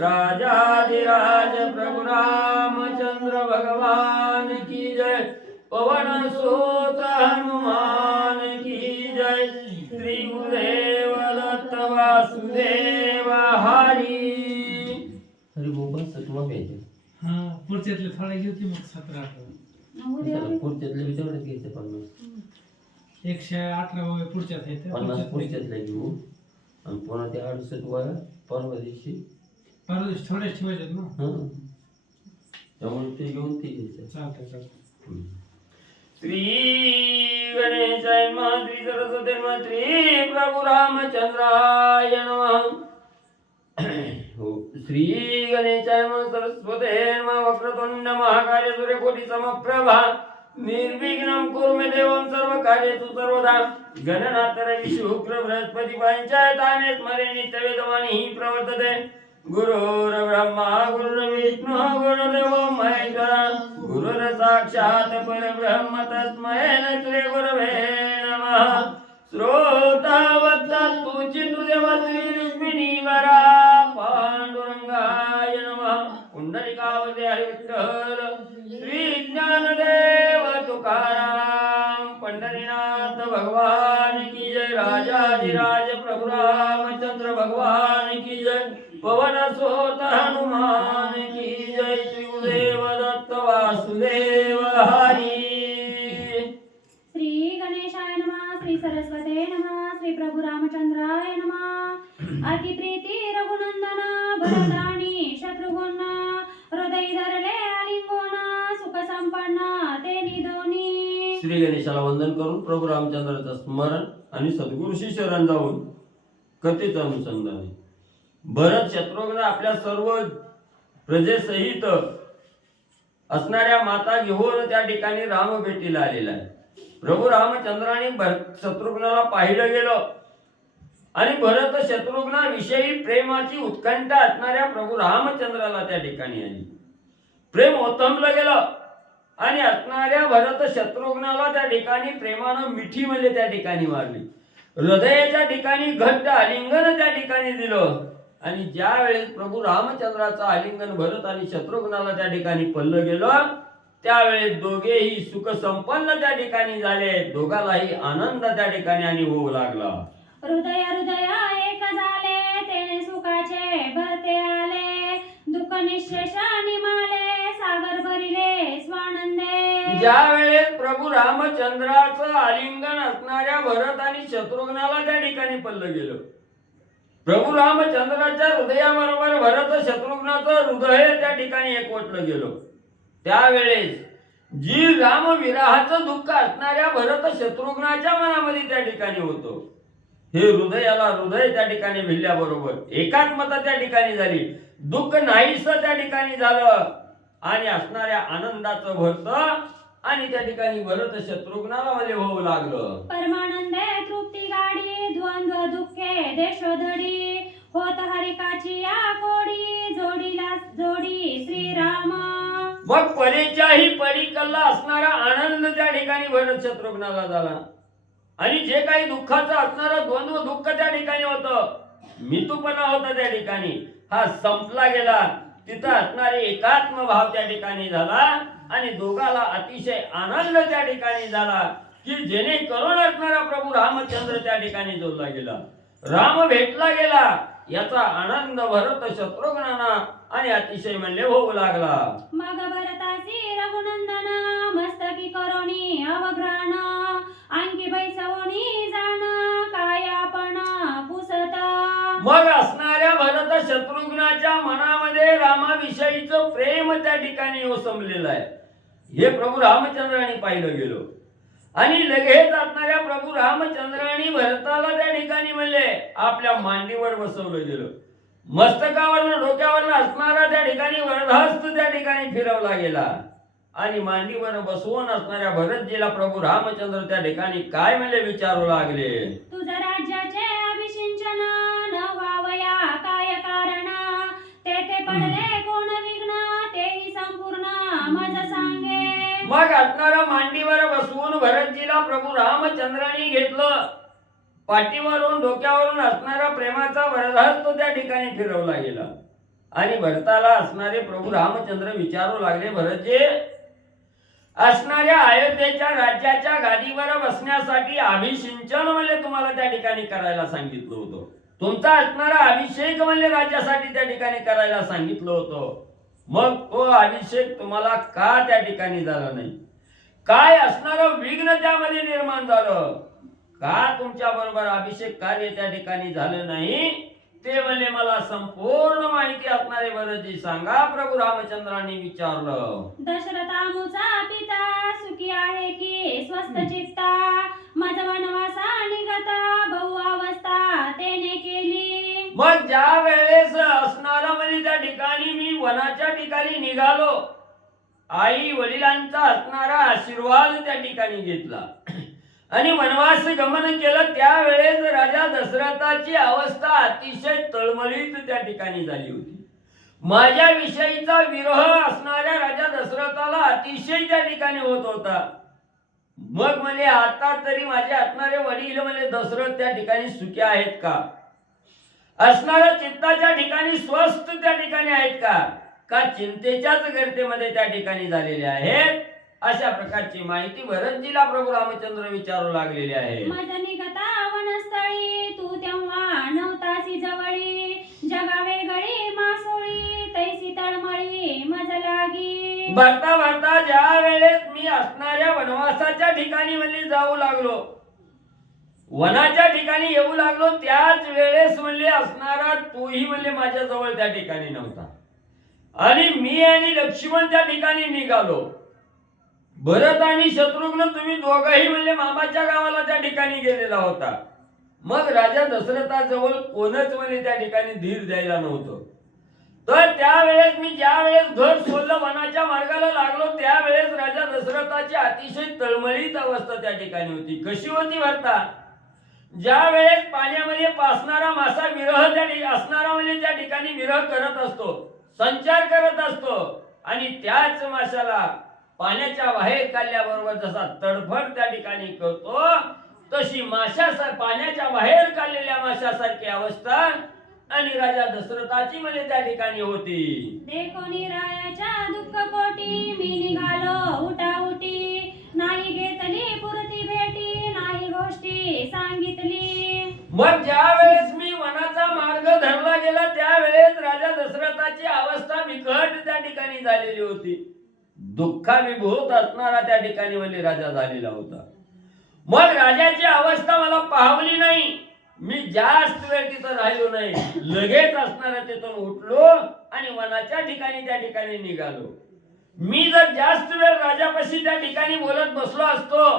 राजाधिराज प्रभु रामचंद्र भगवान की जय। पवन सुत हनुमान की जय। श्री गुरुदेव दत्त वासुदेव हरी। अरे बाबा सतवा पाहिजे। हां पुढच्यातले थोडे घेऊ की मग 17 पुढच्यातले विचारत घ्यायचे 50 118 पुढच्यात आहेत 50 पुढच्यातले घेऊ आणि पुन्हा ते 68 वया परवा दिवशी परदेश थोडे ठेवायचे ना त्यामुळे ते घेऊन ते घ्यायचं चालतं श्री गणेशाय नमः श्री सरस्वती नमः श्री प्रभु रामचंद्राय नमः श्री गणेशाय नमः सरस्वते नमः वक्रतुंड महाकाय सूर्यकोटि समप्रभा निर्विघ्नं कुरु मे देवं सर्वकार्येषु सर्वदा गणनाथ रवि शुक्र बृहस्पति पंचायताने स्मरे नित्यवेदवाणी हि प्रवर्तते गुरुर्ब्रह्मा गुरुर्विष्णु गुरुर्देवो महेश्वरा गुरुर्साक्षात् परब्रह्म तस्मै श्री गुरवे नमः श्रोतावत्ता तुझी तुझे श्री रुक्मिणी वरा पांडुरंगाय नमः कुंडलिकावते हरि विठ्ठल श्री ज्ञानदेव तुकाराम पंढरीनाथ भगवान की जय। राजाधिराज प्रभु रामचंद्र भगवान की जय। पवन सुत हनुमान की जय। श्री गुरुदेव दत्त वासुदेव हरी। श्री गणेशाय नमः श्री सरस्वते नमः श्री प्रभु रामचंद्राय नमः। अति प्रीती रघुनंदन भरदानी शत्रुघ्न हृदय धरले आलिंगन सुख संपन्न ते निधोनी। श्री गणेशाला वंदन करून प्रभु रामचंद्राचं स्मरण आणि सद्गुरूशी शरण जाऊन कथेचं अनुसंधान। भरत शत्रुघ्न आपल्या सर्व प्रजेसहित असणाऱ्या माता घेऊन त्या ठिकाणी राम भेटीला आलेला आहे। प्रभू रामचंद्राने शत्रुघ्नाला पाहिलं गेलं आणि भरत शत्रुघ्नाविषयी प्रेमाची उत्कंठा असणाऱ्या प्रभू रामचंद्राला त्या ठिकाणी आली। प्रेम ओतंबलं गेलं आणि असणाऱ्या भरत शत्रुघ्नाला त्या ठिकाणी प्रेमानं मिठी म्हणजे त्या ठिकाणी मारली। हृदयाच्या ठिकाणी घट्ट आलिंगन त्या ठिकाणी दिलं आणि ज्या वेळेस प्रभू रामचंद्राचं आलिंगन भरत आणि शत्रुघ्नाला त्या ठिकाणी पडलं गेलं त्यावेळेस दोघेही सुख संपन्न त्या ठिकाणी झाले। दोघालाही आनंद त्या ठिकाणी आणि होऊ लागला। हृदय हृदय एक झाले तेने सुखाचे भरते आले दुःख निशेष निमाले सागर भरिले स्वानंदे। ज्या वेळेस प्रभू रामचंद्राचं आलिंगन असणाऱ्या भरत आणि शत्रुघ्नाला त्या ठिकाणी पडलं गेलं प्रभू रामचंद्राच्या हृदयाबरोबर भरत शत्रुघ्नाचं हृदय त्या ठिकाणी एकवटलं गेलं। त्यावेळेस जी रामविराहाचं दुःख असणाऱ्या भरत शत्रुघ्नाच्या मनामध्ये त्या ठिकाणी होतं हे हृदयाला हृदय त्या ठिकाणी भिडल्याबरोबर एकात्मता त्या ठिकाणी झाली। दुःख नाहीसं त्या ठिकाणी झालं आणि असणाऱ्या आनंदाचं भरतं आणि त्या ठिकाणी भरत शत्रुघ्नाला मध्ये होऊ लागलं। परमानंदे तृप्ती गाडी द्वंद्व दुःखे देशोधडी होत हरिकाची या कोडी जोडीला जोडी श्रीराम। मग परीच्याही परीकल्ला असणारा आनंद त्या ठिकाणी भरत शत्रुघ्नाला झाला आणि जे काही दुःखाचं असणारं द्वंद्व दुःख त्या ठिकाणी होतं मितूपणा होता त्या ठिकाणी हा संपला गेला। तिथं असणारे एकात्म भाव त्या ठिकाणी झाला आणि दोघाला अतिशय आनंद त्या ठिकाणी झाला की जेणेकरून असणारा प्रभू रामचंद्र त्या ठिकाणी जोडला गेला। राम भेटला गेला याचा आनंद भरत शत्रुघ्नांना आणि अतिशय म्हणले होऊ लागला। मग भरतासी रघुनंदन मस्तकी करोनी अवघ्राण आणखी बैसवणी जाण काय आपण पुसत। मग असणाऱ्या भरत शत्रुघ्नाच्या मनामध्ये रामाविषयीचं प्रेम त्या ठिकाणी ओसमलेलं आहे हे प्रभू रामचंद्रांनी पाहिलं गेलं आणि लगेच असणाऱ्या प्रभू रामचंद्रांनी भरताला त्या ठिकाणी म्हणले आपल्या मांडीवर बसवलं गेलं। मस्तकावरनं डोक्यावरनं असणारा त्या ठिकाणी वरदहस्त त्या ठिकाणी फिरवला गेला आणि मांडीवर बसवून असणाऱ्या भरतजीला प्रभू रामचंद्र त्या ठिकाणी काय म्हणले विचारू लागले। तुझं राज्याचे अभिषिंचन न व्हावया काय कारण तेथे पडले कोण विघ्न तेही संपूर्ण मज सांगे। मग असणारा मांडीवर बसवून भरतजीला प्रभू रामचंद्रांनी घेतलं पाठीवरून डोक्यावरून असणारा प्रेमाचा वरदहस्त त्या ठिकाणी फिरवला गेला आणि भरताला असणारे प्रभू रामचंद्र विचारू लागले, भरतजी, असणाऱ्या अयोध्येच्या राज्याच्या गादीवर बसण्यासाठी अभिषिंचन म्हणजे तुम्हाला त्या ठिकाणी करायला सांगितलं होतं. तुमचा असणारा अभिषेक म्हणजे राज्यासाठी त्या ठिकाणी करायला सांगितलं होतं. मग तो अभिषेक तुम्हाला का त्या ठिकाणी झाला नाही? काय असणारं विघ्न त्यामध्ये निर्माण झालं? का तुमच्या बरोबर अभिषेक कार्य त्या ठिकाणी झालं नाही? ते म्हणजे मला संपूर्ण माहिती असणारे भरतजी सांगा, प्रभू रामचंद्रांनी विचारलं. दशरथामुचा पिता सुखी आहे की स्वस्थ चित्ता, मज वनवासा निघता बहु अवस्था तेने केली. मग ज्या वेळेस असणारा म्हणजे त्या ठिकाणी मी वनाच्या ठिकाणी निघालो, आई वडिलांचा असणारा आशीर्वाद त्या ठिकाणी घेतला आणि वनवास गमन केलं, त्यावेळेस राजा दशरथाची अवस्था अतिशय तळमळीत त्या ठिकाणी झाली होती. माझ्या विषयीचा विरह असणाऱ्या राजा दशरथाला अतिशय त्या ठिकाणी होत होता. मग म्हणजे आता तरी माझे असणारे वडील म्हणजे दशरथ त्या ठिकाणी सुखी आहेत का? असणाऱ्या चित्ताच्या ठिकाणी स्वस्थ त्या ठिकाणी आहेत का? का चिंतेच्याच गर्तेमध्ये त्या ठिकाणी झालेले आहेत? अशा प्रकारची माहिती भरतजीला प्रभू रामचंद्र विचारू लागलेले आहे. मज निघता वनस्थळी तू तेव्हा नव्हतासी जवळी, जगा वेगळी मासोळी तैसी तळमळी मज लागी. भरता भरता ज्या वेळेस मी असणाऱ्या वनवासाच्या ठिकाणी म्हणजे जाऊ लागलो, वनाच्या ठिकाणी येऊ लागलो, त्याच वेळेस म्हणजे असणारा तूही म्हणजे माझ्या जवळ त्या ठिकाणी नव्हता आणि मी आणि लक्ष्मण त्या ठिकाणी निघालो. भरत आणि शत्रुघ्न तुम्ही दोघंही म्हणजे मामाच्या गावाला त्या ठिकाणी गेलेला होता. मग राजा दशरथाजवळ कोणच म्हणजे त्या ठिकाणी धीर द्यायला नव्हतं. तर त्यावेळेस मी ज्या वेळेस घर सोडलं, वनाच्या मार्गाला लागलो, त्यावेळेस राजा दशरथाची अतिशय तळमळीत अवस्था त्या ठिकाणी होती. कशी होती भरता? ज्या वेळेस पाण्यामध्ये पासणारा मासा विरह त्या असणारा म्हणजे त्या ठिकाणी विरह करत असतो, संचार करत असतो आणि त्याच माशाला पाण्याच्या बाहेर काढल्याबरोबर जसा तडफड त्या ठिकाणी करतो, तशी पाण्याच्या बाहेर काढलेल्या माशासारखी अवस्था आणि राजा दशरथाची म्हणजे त्या ठिकाणी होती. देखोनी रायाच्या दुःख पोटी मी निघालो उठाउटी, नाही घेतली पुरती भेटी नाही गोष्टी सांगितली. मग ज्या वेळेस मी वनाचा मार्ग धरला गेला, त्यावेळेस राजा दशरथाची अवस्था बिकट त्या ठिकाणी झालेली होती. दुःखाविभूत असणारा त्या ठिकाणी म्हणजे राजा झालेला होता. मग राजाची अवस्था मला पाहवली नाही. मी जास्त वेळ तिथं राहिलो नाही, लगेच असणारा तिथून उठलो आणि वनाच्या ठिकाणी त्या ठिकाणी निघालो. मी जर जास्त वेळ राजापाशी त्या ठिकाणी बोलत बसलो असतो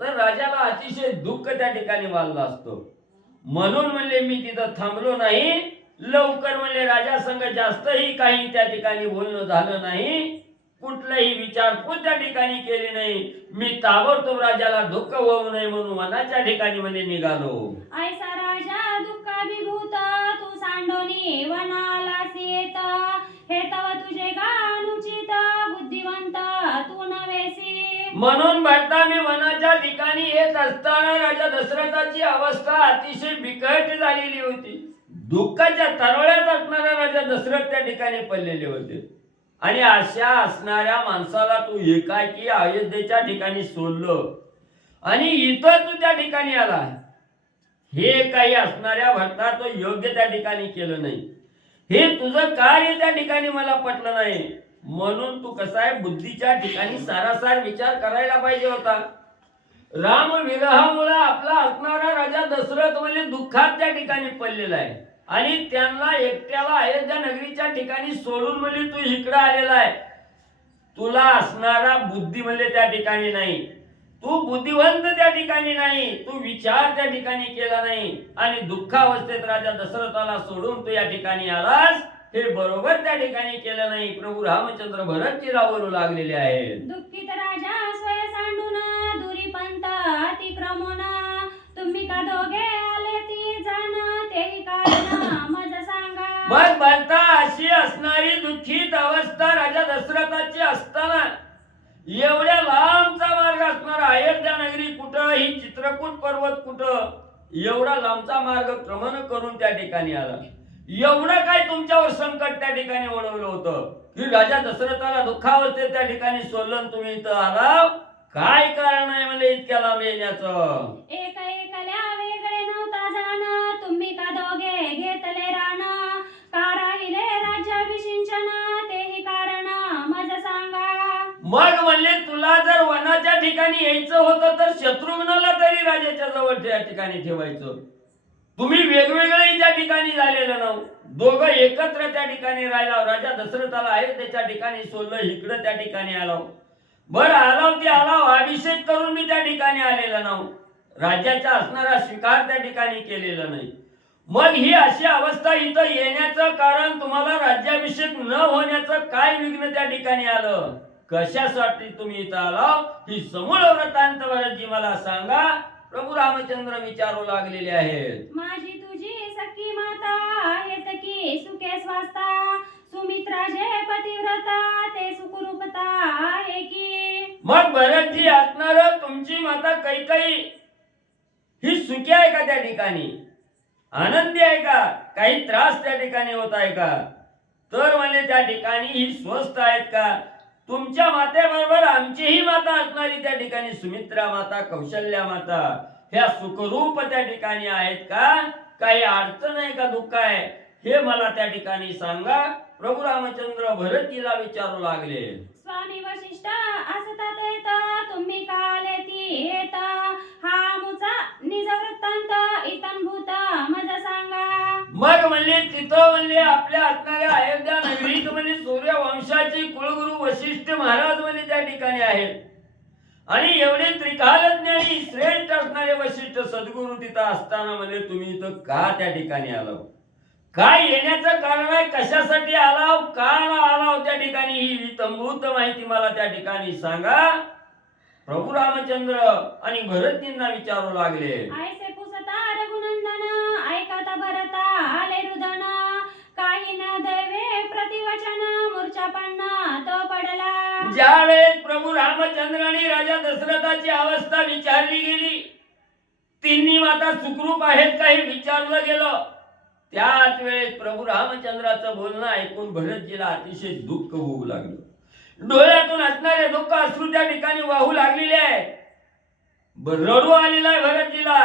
तर राजाला अतिशय दुःख त्या ठिकाणी वाढलं असतो. म्हणून म्हणले मी तिथं थांबलो नाही. लवकर म्हणले राजा संग जास्तही काही त्या ठिकाणी बोलणं झालं नाही, कुठलाही विचारपूस त्या ठिकाणी केली नाही. मी ताबडतोब राजाला दुःख होऊ नये म्हणून वनाच्या ठिकाणी म्हणजे निघालो. ऐसा राजा दुःखाभिभूत तू सांडोनी वनालास येत, हे तव तुझे गानुचित बुद्धिवंत तू नव्हेसी. म्हणून भरता मी वनाच्या ठिकाणी येत असताना राजा दशरथाची अवस्था अतिशय बिकट झालेली होती. दुःखाच्या तरोळ्यात असणारा राजा दशरथ त्या ठिकाणी पडलेले होते आणि अशा असणाऱ्या माणसाला तू एकाकी अयोध्येच्या ठिकाणी सोडलं आणि इथं तू त्या ठिकाणी आला. हे काही असणाऱ्या भरता तो योग्य त्या ठिकाणी केलं नाही. हे तुझं कार्य त्या ठिकाणी मला पटलं नाही. म्हणून तू कसा आहे, बुद्धीच्या ठिकाणी सारासार विचार करायला पाहिजे होता. राम विरहामुळे आपला असणारा राजा दशरथ म्हणजे दुःखात त्या ठिकाणी पडलेला आहे आणि त्यांना एकट्याला अयोध्या नगरीच्या ठिकाणी सोडून म्हणजे तू इकडे आलेला आहे. तुला असणारा बुद्धी म्हणजे त्या ठिकाणी नाही, तू बुद्धिवंत त्या ठिकाणी नाही, तू विचार त्या ठिकाणी केला नाही आणि दुःखावस्थेत राजा दशरथाला सोडून तू या ठिकाणी आलास. हे बरोबर त्या ठिकाणी केलं नाही. प्रभू रामचंद्र भरतजीला बोलू लागलेले आहेत. दुःखित राजा स्वय सांडून दुरी पंत अतिक्रमण, तुम्ही का दोघे आले ती जाण तेही कारण मज सांगा. मग भरता अशी असणारी दुःखित अवस्था राजा दशरथाची असताना एवढ्या लांबचा मार्ग असणारा अयोध्या नगरी कुठं, ही चित्रकूट पर्वत कुठं, एवढा लांबचा मार्ग क्रमण करून त्या ठिकाणी आला. एवढं काय तुमच्यावर संकट त्या ठिकाणी ओढवलं होतं की राजा दशरथाला दुःखावस्थेत त्या ठिकाणी सोडलं तुम्ही इथं आला? काय कारण आहे म्हणजे इतक्या लांब येण्याचं? एक एकल्या वेगळे नव्हता जाण, तुम्ही का दोघे घेतले रान, का राहिले राज्याभिषिंचन, तेही कारण मज सांगा. मग म्हणले तुला जर वनाच्या ठिकाणी यायचं होतं तर शत्रुघ्नाला तरी राजाच्या जवळ त्या ठिकाणी ठेवायचं. तुम्ही वेगवेगळे त्या ठिकाणी झालेलं ना, दोघं एकत्र त्या ठिकाणी राहिला. राजा दशरथाला अयोध्येच्या ठिकाणी सोडलं, इकडं त्या ठिकाणी आलो. बरं आलाव ते आलाव, अभिषेक करून मी त्या ठिकाणी आलेला ना, राज्याचा असणारा स्वीकार त्या ठिकाणी केलेला नाही. मग ही अशी अवस्था इथं येण्याचं कारण, तुम्हाला राज्याभिषेक न होण्याचं काय विघ्न त्या ठिकाणी आलं? कशासाठी तुम्ही इथं आलाव? ही समूळ वृत्तांत भरतजी मला सांगा. प्रभू रामचंद्र विचारू लागलेले आहेत. माझी तुझी सखी माता आहेत की सुखे स्वास्ता, सुमित्रा जे पतिव्रता ते सुखरूपता आहे की. मग भरतजी असणार तुमची माता कैकेयी ही सुखी आहे का? त्या ठिकाणी आनंदी आहे का? काही त्रास त्या ठिकाणी होत आहे का? तर म्हणजे त्या ठिकाणी ही स्वस्थ आहेत का? तुमच्या मातेबरोबर आमचीही माता असणारी त्या ठिकाणी सुमित्रा माता, कौशल्या माता ह्या सुखरूप त्या ठिकाणी आहेत का? काही अडचण आहे का? दुःख आहे? हे मला त्या ठिकाणी सांगा. प्रभू रामचंद्र भरतजीला विचारू लागले. स्वामी वशिष्ठ असतात येत, तुम्ही का आले ती येत, हा मुचा निज वृत्तांत इतनभूत मज सांगा. मग म्हणले तिथं म्हणले आपल्या असणाऱ्या अयोध्या नगरीत म्हणजे सूर्यवंशाचे कुलगुरू वशिष्ठ महाराज म्हणजे त्या ठिकाणी आहेत. आणि एवढे त्रिकालज्ञानी श्रेष्ठ असणारे वशिष्ठ सद्गुरू तिथं असताना म्हणजे तुम्ही इथं का त्या ठिकाणी आलो? काय येण्याचं कारण आहे? कशासाठी आलाव? का आलाव त्या ठिकाणी? ही इतंभूत माहिती मला त्या ठिकाणी सांगा. प्रभू रामचंद्र आणि भरतजींना विचारू लागले. ऐसे पुसता रघुनंदन, ऐकता भरता आले रुदन, काही न दैवे प्रतिवचन, मूर्छा पडना तो पडला. ज्या वेळेस प्रभू रामचंद्र आणि राजा दशरथाची अवस्था विचारली गेली, तिन्ही माता सुखरूप आहेत का हे विचारलं गेलं, त्याच वेळेस प्रभू रामचंद्राचं बोलणं ऐकून भरतजीला अतिशय दुःख होऊ लागलं. डोळ्यातून असणारे दुःख अश्रू त्या ठिकाणी वाहू लागलेले आहे. रडू आलेला आहे भरतजीला.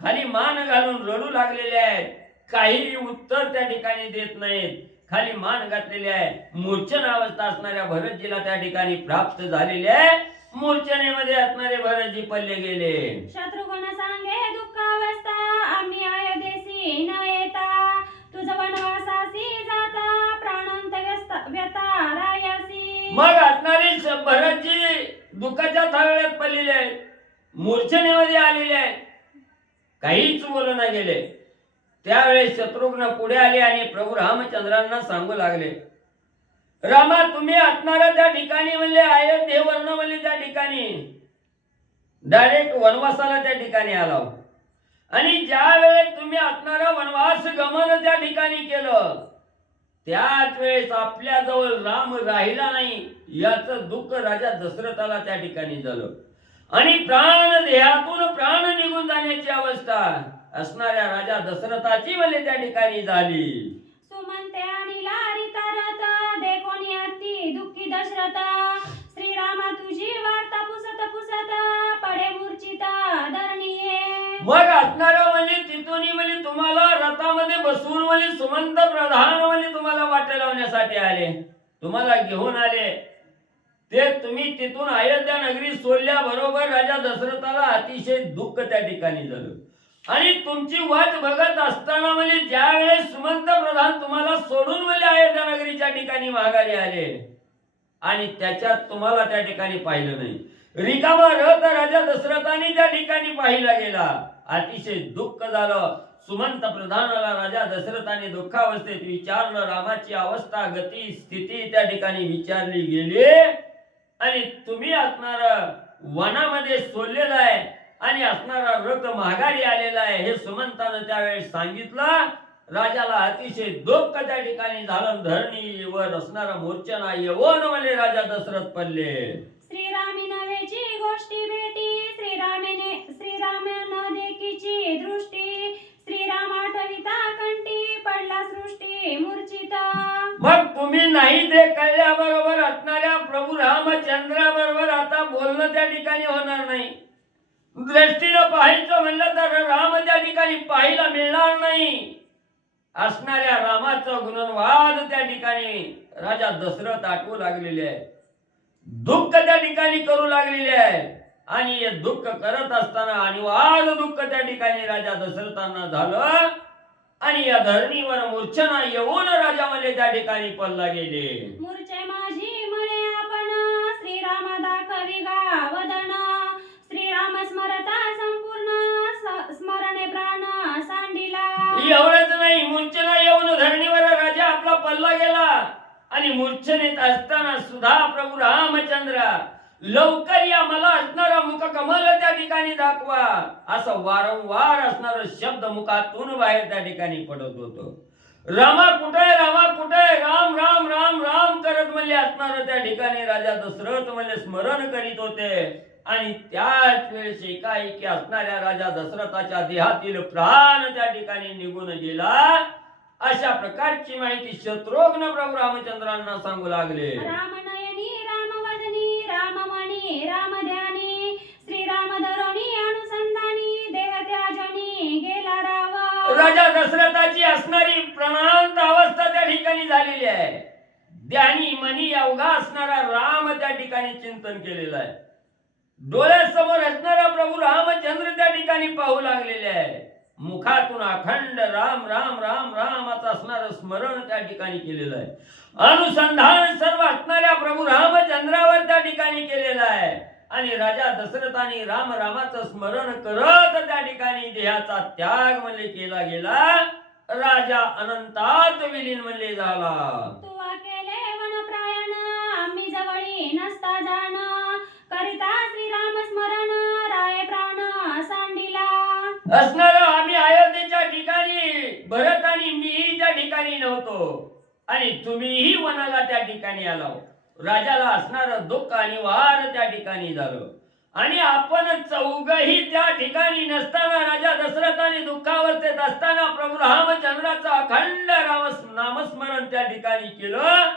खाली मान घालून रडू लागलेले आहेत. काही उत्तर त्या ठिकाणी देत नाहीत. खाली मान घातलेली आहे. मूर्छन अवस्था असणाऱ्या भरतजीला त्या ठिकाणी प्राप्त झालेली आहे. मूर्छनेमध्ये असणारे भरतजी पडले गेले. शत्रुघ्न सांगे दुःख अवस्था, आम्ही अयोध्येसी न येता, तुझ वनवासासी जाता, प्राणांत व्यथा रायासी. मग असणारे भरतजी दुःखाच्या थाळ्यात पडलेले आहेत, मूर्छनेमध्ये आलेले आहेत, काहीच बोलना गेले. त्यावेळेस शत्रुघ्न पुढे आले आणि प्रभू रामचंद्रांना सांगू लागले, रामा तुम्ही असणारा त्या ठिकाणी म्हणजे अयोध्येवरनं म्हणजे त्या ठिकाणी डायरेक्ट वनवासाला त्या ठिकाणी आला, आणि ज्या वेळेस तुम्ही असणारा वनवास गमन त्या ठिकाणी केलं, त्याच वेळेस आपल्या जवळ राम राहिला नाही याचं दुःख राजा दशरथाला त्या ठिकाणी झालं, आणि प्राण देहातून प्राण निघून जाण्याची अवस्था असणाऱ्या राजा दशरथाची म्हणजे त्या ठिकाणी झाली. सुमंते आणि लारी तरत, देखोनी अति दुःखी दशरथ, श्रीरामा तुझी वार्ता पुसत पुसत, पडे मूर्छित धरणीये. मग असणारा म्हणजे तिथून म्हणजे तुम्हाला रथामध्ये बसवून म्हणजे सुमंत प्रधान म्हणजे तुम्हाला वाटे लावण्यासाठी आले, तुम्हाला घेऊन आले. ते तुम्ही तिथून अयोध्या नगरी सोडल्याबरोबर राजा दशरथाला अतिशय दुःख त्या ठिकाणी झालं, आणि तुमची वाट बघत असताना म्हणजे ज्या वेळेस सुमंत प्रधान तुम्हाला सोडून म्हणजे अयोध्या नगरीच्या ठिकाणी माघारी आले, आणि त्याच्यात तुम्हाला त्या ठिकाणी पाहिलं नाही. रिकामा रथ राजा दशरथाने त्या ठिकाणी पाहिला गेला. अतिशय दुःख झालं. सुमंत प्रधानाला राजा दशरथाने दुःखावस्थेत विचारलं, रामाची अवस्था गती स्थिती त्या ठिकाणी विचारली गेली, आणि तुम्ही असणारा वनामध्ये सोडलेला आहे आणि असणारा रथ माघारी आलेला आहे हे सुमंतानं त्यावेळेस सांगितलं. राजाला अतिशय दुःख त्या ठिकाणी झालं. धरणीवर असणारा मूर्छना येऊन म्हणजे राजा दशरथ पडले. श्रीरामी नवेची गोष्टी भेटी, श्रीराम न देखीची दृष्टी, श्रीराम आठविता कंठी, पडला सृष्टी अति मूर्छित. मग तुम्ही नाही ते कळल्याबरोबर असणाऱ्या प्रभू रामचंद्राबरोबर आता बोलणं त्या ठिकाणी होणार नाही. दृष्टीनं पाहायचं म्हणलं तर राम त्या ठिकाणी पाहायला मिळणार नाही. असणाऱ्या रामाचा गुणवाद त्या ठिकाणी राजा दशरथ आठवू लागलेले आहे. दुःख त्या ठिकाणी करू लागलेले आहे. आणि हे दुःख करत असताना अनिवार्य दुःख त्या ठिकाणी राजा दशरथांना झालं. आणि या धरणीवर मूर्छना येऊन राजा म्हणजे त्या ठिकाणी पडला गेले. मूर्छे माझी म्हणे आपण श्रीराम दाखवी गावदन. श्रीराम स्मरता संपूर्ण स्मरणे प्राण सांडिला. एवढंच नाही, मूर्छना येऊन धरणीवर राजा आपला पडला गेला. आणि मूर्छनेत असताना सुद्धा प्रभू रामचंद्र लवकर या, मला असणारा मुख कमल त्या ठिकाणी दाखवा, असं वारंवार असणारं शब्द मुखातून बाहेर त्या ठिकाणी पडत होतं. रामा कुठे, रामा कुठे, राम राम राम राम करत म्हणले असणार त्या ठिकाणी राजा दशरथ म्हणले स्मरण करीत होते. आणि त्याच वेळेस एकाएकी असणाऱ्या राजा दशरथाच्या देहातील प्राण त्या ठिकाणी निघून गेला. अशा प्रकारची माहिती शत्रुघ्न प्रभू रामचंद्रांना सांगू लागले. रामनयनी रामवदनी राममणी रामध्यानी श्रीराम धरणी अनुसंधानी देह त्याजनी गेला राव. राजा दशरथाची असणारी प्राणांत अवस्था त्या ठिकाणी झालेली आहे. ध्यानी मनी अवघा असणारा राम त्या ठिकाणी चिंतन केलेलं आहे. डोळ्यासमोर असणारा प्रभू रामचंद्र त्या ठिकाणी पाहू लागलेले आहे. मुखातून अखंड राम राम राम राम असं असणारं स्मरण त्या ठिकाणी केलेलं आहे. अनुसंधान सर्व असणाऱ्या प्रभू रामचंद्रावर त्या ठिकाणी केलेलं आहे. आणि राजा दशरथाने राम रामाचं स्मरण करत त्या ठिकाणी देहाचा त्याग म्हणले केला गेला. राजा अनंतात विलीन म्हणले झाला. तुवा केले वन प्रायण आम्ही जवळी नसता जाण. करिता श्रीराम स्मरण राय प्राण सांडिला. असणार आम्ही अयोध्येच्या ठिकाणी भरत आणि मी त्या ठिकाणी नव्हतो. आणि तुम्हीही वनाला त्या ठिकाणी आला. राजाला असणार दुःख आणि वार त्या ठिकाणी झालं. आणि आपण चौघही त्या ठिकाणी नसताना राजा दशरथाने दुःखावस्थेत असताना प्रभू रामचंद्राचा अखंड नामस्मरण त्या ठिकाणी केलं.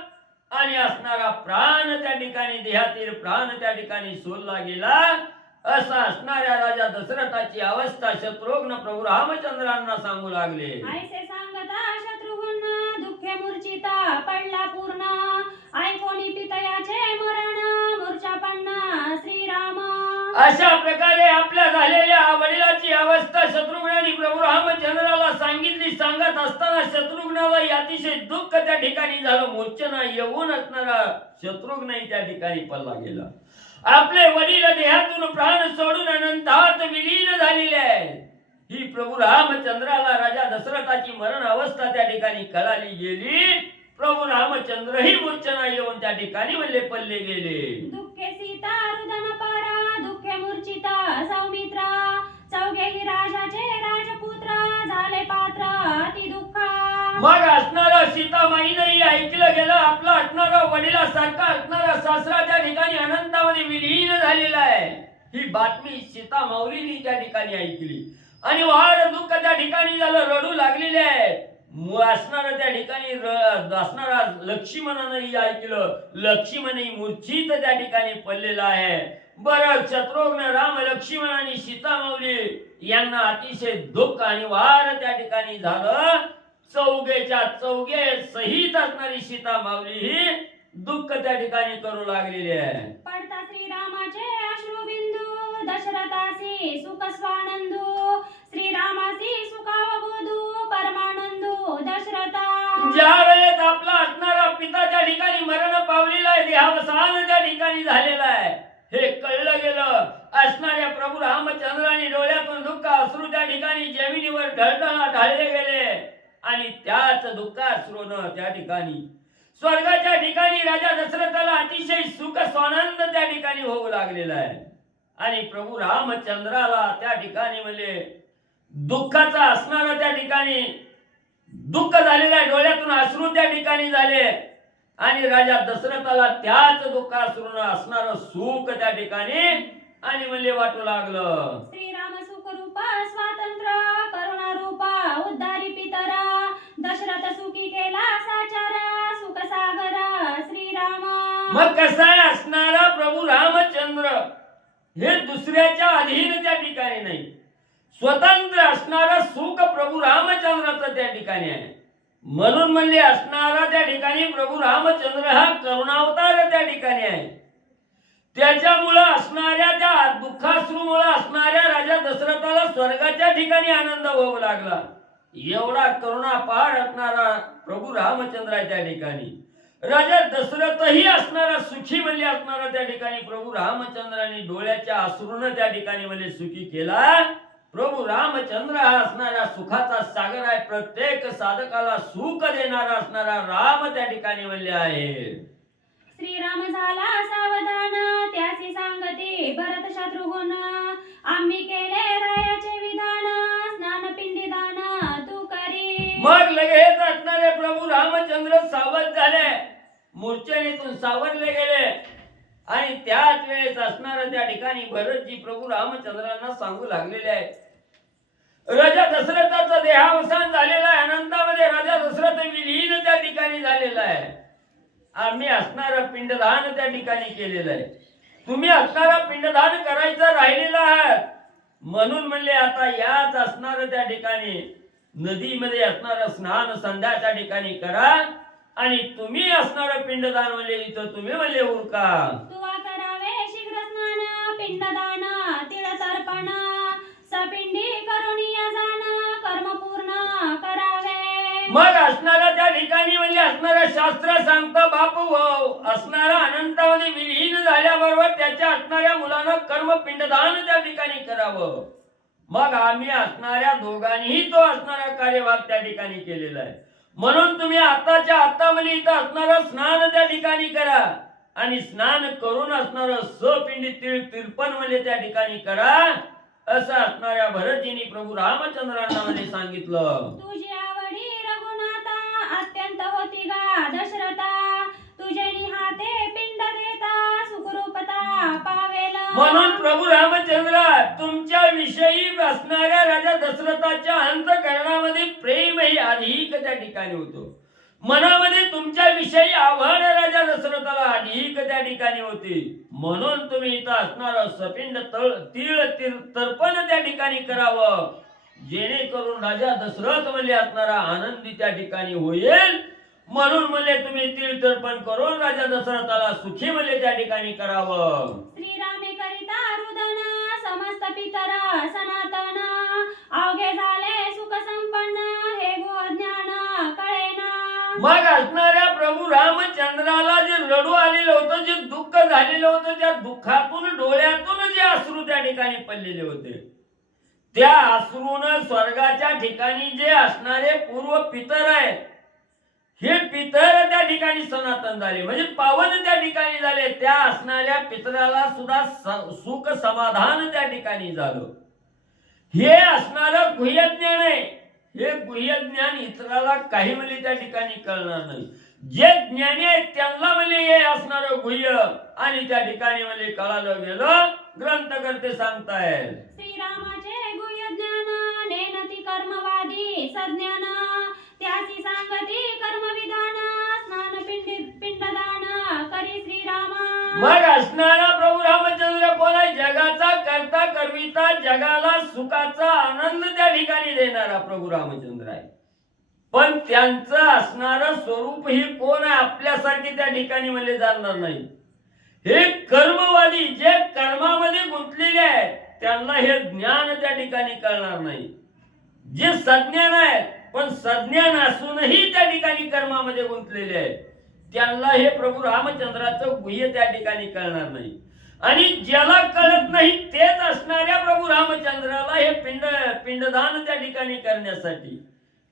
आणि असणारा प्राण त्या ठिकाणी देहातील प्राण त्या ठिकाणी सोडला गेला. असा असणाऱ्या राजा दशरथाची अवस्था शत्रुघ्न प्रभू रामचंद्रांना सांगू लागले. ऐसे सांगता शत्रुघ्न दुःखे मूर्छिता पडला पूर्ण. ऐकोनी पितयाचे मरण मूर्छा पडना श्रीराम. अशा प्रकारे आपल्या झालेल्या वडिलाची अवस्था शत्रुघ्नाने प्रभू रामचंद्राला सांगितली. सांगत असताना शत्रुघ्नाला अतिशय दुःख त्या ठिकाणी झालं. मूर्छना येऊन असणारा शत्रुघ्नही त्या ठिकाणी पडला गेला. आपले वडील देहातून प्राण सोडून अनंतात विलीन झालेले आहेत. ही प्रभू रामचंद्राला राजा दशरथाची मरण अवस्था त्या ठिकाणी कळाली गेली. प्रभू रामचंद्रही मूर्छना येऊन त्या ठिकाणी म्हणले पडले गेले. दुःखे सीता रुदन परा दुःखे मूर्छिता सौमित्रा. चौघेही राजाचे राजपुत्र झाले पात्र अति दुःखा. मग असणारा सीतामाईनंही ऐकलं गेलं. आपला असणारा वडिलासारखा असणारा सासरा त्या ठिकाणी अनंतामध्ये विलीन झालेला आहे. ही बातमी सीता माऊलीने त्या ठिकाणी ऐकली. आणि वार दुःख त्या ठिकाणी झालं. रडू लागलेले आहे. असणारा त्या ठिकाणी असणारा लक्ष्मणानंही ऐकलं. लक्ष्मणही मूर्छित त्या ठिकाणी पडलेला आहे. बरं शत्रुघ्न राम लक्ष्मण आणि सीता माऊली यांना अतिशय दुःख आणि वार त्या ठिकाणी झालं. चौघेच्या चौघे सहित असणारी सीता माऊली ही दुःख त्या ठिकाणी करू लागलेली आहे. पडता श्रीरामाचे अश्रुबिंदू दशरथासी सुख स्वानंदू. श्रीरामासी सुखावबोधू परमानंदू दशरथा. ज्या वेळेस आपला असणारा पिता त्या ठिकाणी मरण पावलेला आहे. देहावसान त्या ठिकाणी झालेला आहे. हे कळलं गेलं. असणाऱ्या प्रभू रामचंद्राने डोळ्यातून दुःख अश्रू त्या ठिकाणी जमिनीवर ढळढळा ढाळले गेले. आणि त्याच दुःखाश्रूनं त्या ठिकाणी स्वर्गाच्या ठिकाणी राजा दशरथाला अतिशय सुख स्वानंद त्या ठिकाणी होऊ लागलेला आहे. आणि प्रभू रामचंद्राला त्या ठिकाणी म्हणजे दुःखाचा असणारा त्या ठिकाणी दुःख झालेलं आहे. डोळ्यातून अश्रू त्या ठिकाणी झाले. आणि राजा दशरथाला त्याच दुःखाश्रूनं असणारं सुख त्या ठिकाणी आणि म्हणजे वाटू लागलं. श्रीराम सुख रूप स्वातंत्र्य करुणा रूप उद्धारी पितरा. दशरथ सुखी केले केला साचार सुख सागर श्रीराम. मग कसा आहे असणारा प्रभू रामचंद्र हे दुसऱ्याच्या अधीन त्या ठिकाणी नाही, स्वतंत्र असणारा सुख प्रभू रामचंद्राचं त्या ठिकाणी आहे. म्हणून म्हणले असणारा त्या ठिकाणी प्रभू रामचंद्र हा करुणावतार त्या ठिकाणी आहे. त्याच्यामुळं असणाऱ्या त्या दुःखाश्रूमुळे असणाऱ्या राजा दशरथाला स्वर्गाच्या ठिकाणी आनंद होऊ लागला. एवढा करुणापार असणारा प्रभू रामचंद्र आहे त्या ठिकाणी. राजा दशरथही असणारा सुखी म्हणजे असणारा त्या ठिकाणी प्रभू रामचंद्राने डोळ्याच्या अश्रूने त्या ठिकाणी म्हणजे सुखी केला. प्रभू रामचंद्र हा असणारा सुखाचा सागर आहे. प्रत्येक साधकाला सुख देणारा असणारा राम त्या ठिकाणी म्हणले आहे. श्रीराम झाला सावधान त्यासी सांगते भरत शत्रुघ्न. आम्ही केले रायाचे विधान स्नान पिंडी दान तू करी. मग लगेच असणारे प्रभू रामचंद्र सावध झाले, मूर्छनेतून सावरले गेले. आणि त्याच वेळेस असणाऱ्या त्या ठिकाणी भरतजी प्रभू रामचंद्रांना सांगू लागलेले आहे. राजा दशरथाचा देहावसान झालेला आहे. आनंदामध्ये राजा दशरथ विलीन त्या ठिकाणी झालेला आहे. आम्ही असणारं पिंडदान त्या ठिकाणी केलेलं आहे. तुम्ही असणारा पिंडदान करायचं राहिलेलं आहे. म्हणून म्हणले आता याच असणार त्या ठिकाणी नदीमध्ये असणारं स्नान संध्याच्या ठिकाणी करा आणि तुम्ही असणारं पिंडदान म्हणले इथं तुम्ही म्हणले उरका. तुवा करावे शीघ्र स्नान पिंडदान तिळ तर्पण सपिंडी करुणीय जाण कर्म पूर्ण करावे. मग असणारा त्या ठिकाणी म्हणजे असणारा शास्त्र सांगतं बापू असणारा अनंतामध्ये विलीन झाल्याबरोबर त्याच्या असणाऱ्या मुलानं कर्म पिंडदान त्या ठिकाणी करावं. मग आम्ही असणाऱ्या दोघांनीही तो असणारा कार्यभाग त्या ठिकाणी केलेला आहे. म्हणून तुम्ही आताच्या आता म्हणजे इथं असणारं स्नान त्या ठिकाणी करा आणि स्नान करून असणारं सपिंडी तिळ तिरपण म्हणजे त्या ठिकाणी करा असं असणाऱ्या भरतजींनी प्रभू रामचंद्रांना म्हणजे सांगितलं. तुझी आवडी रघुनाथा अत्यंत होती गा दशरथा तुझे निहाते पिंड देता सुखरूपता पावेला. म्हणून प्रभू रामचंद्र तुमच्या विषयी असणाऱ्या राजा दशरथाच्या अंतःकरणामध्ये प्रेम ही अधिक त्या ठिकाणी होतो. मनामध्ये तुमच्या विषयी आवड राजा दशरथाला अधिक त्या ठिकाणी होती. म्हणून तुम्ही इथं असणारं सपिंड तीळ तर्पण त्या ठिकाणी करावं जेणेकरून राजा दशरथ म्हणजे असणारा आनंदी त्या ठिकाणी होईल. म्हणून म्हणजे तुम्ही तीळ तर्पण करून राजा दशरथाला सुखी म्हणजे त्या ठिकाणी करावं. श्रीरामे करिता रुदन समस्त पितर सनातन अवघे झाले सुख संपन्न हे ज्ञान कळेना. मग असणाऱ्या प्रभू रामचंद्राला जे रडू आलेलं होतं, जे दुःख झालेलं होतं, त्या दुःखातून डोळ्यातून जे अश्रू त्या ठिकाणी पडलेले होते, त्या अश्रूनं स्वर्गाच्या ठिकाणी जे असणारे पूर्व पितर आहेत हे पितर त्या ठिकाणी सनातन झाले म्हणजे पावन त्या ठिकाणी झाले. त्या असणाऱ्या पितराला सुद्धा सुख समाधान त्या ठिकाणी झालं. हे असणारं गुह्य ज्ञान आहे. हे गुह्य ज्ञान इतराला काही म्हणजे त्या ठिकाणी कळणार नाही. जे ज्ञानी आहेत त्यांना म्हणजे हे असणारं गुह्य आणि त्या ठिकाणी म्हणजे कळालं गेलं. ग्रंथकर्ते सांगतायत श्रीरामाचे गुह्य ज्ञान नेनती कर्मवादी सज्ञान त्यासी सांगती कर्मविधान स्नान पिंडदान करी श्रीरामा. मग असणारा प्रभू रामचंद्र कोण आहे? जगाचा करता करविता जगाला सुखाचा आनंद त्या ठिकाणी देणारा प्रभू रामचंद्र आहे. पण त्यांचं असणारं स्वरूप ही कोण आहे? आपल्यासारखे त्या ठिकाणी म्हणजे जाणणार नाही. हे कर्मवादी जे कर्मामध्ये गुंतलेले आहेत त्यांना हे ज्ञान त्या ठिकाणी कळणार नाही. जे सज्ञान आहेत पण सज्ञान असूनही त्या ठिकाणी कर्मामध्ये गुंतलेले आहेत त्यांना हे प्रभू रामचंद्राचं गुह्य त्या ठिकाणी कळणार नाही. आणि ज्याला कळत नाही तेच असणाऱ्या प्रभू रामचंद्राला हे पिंडदान त्या ठिकाणी करण्यासाठी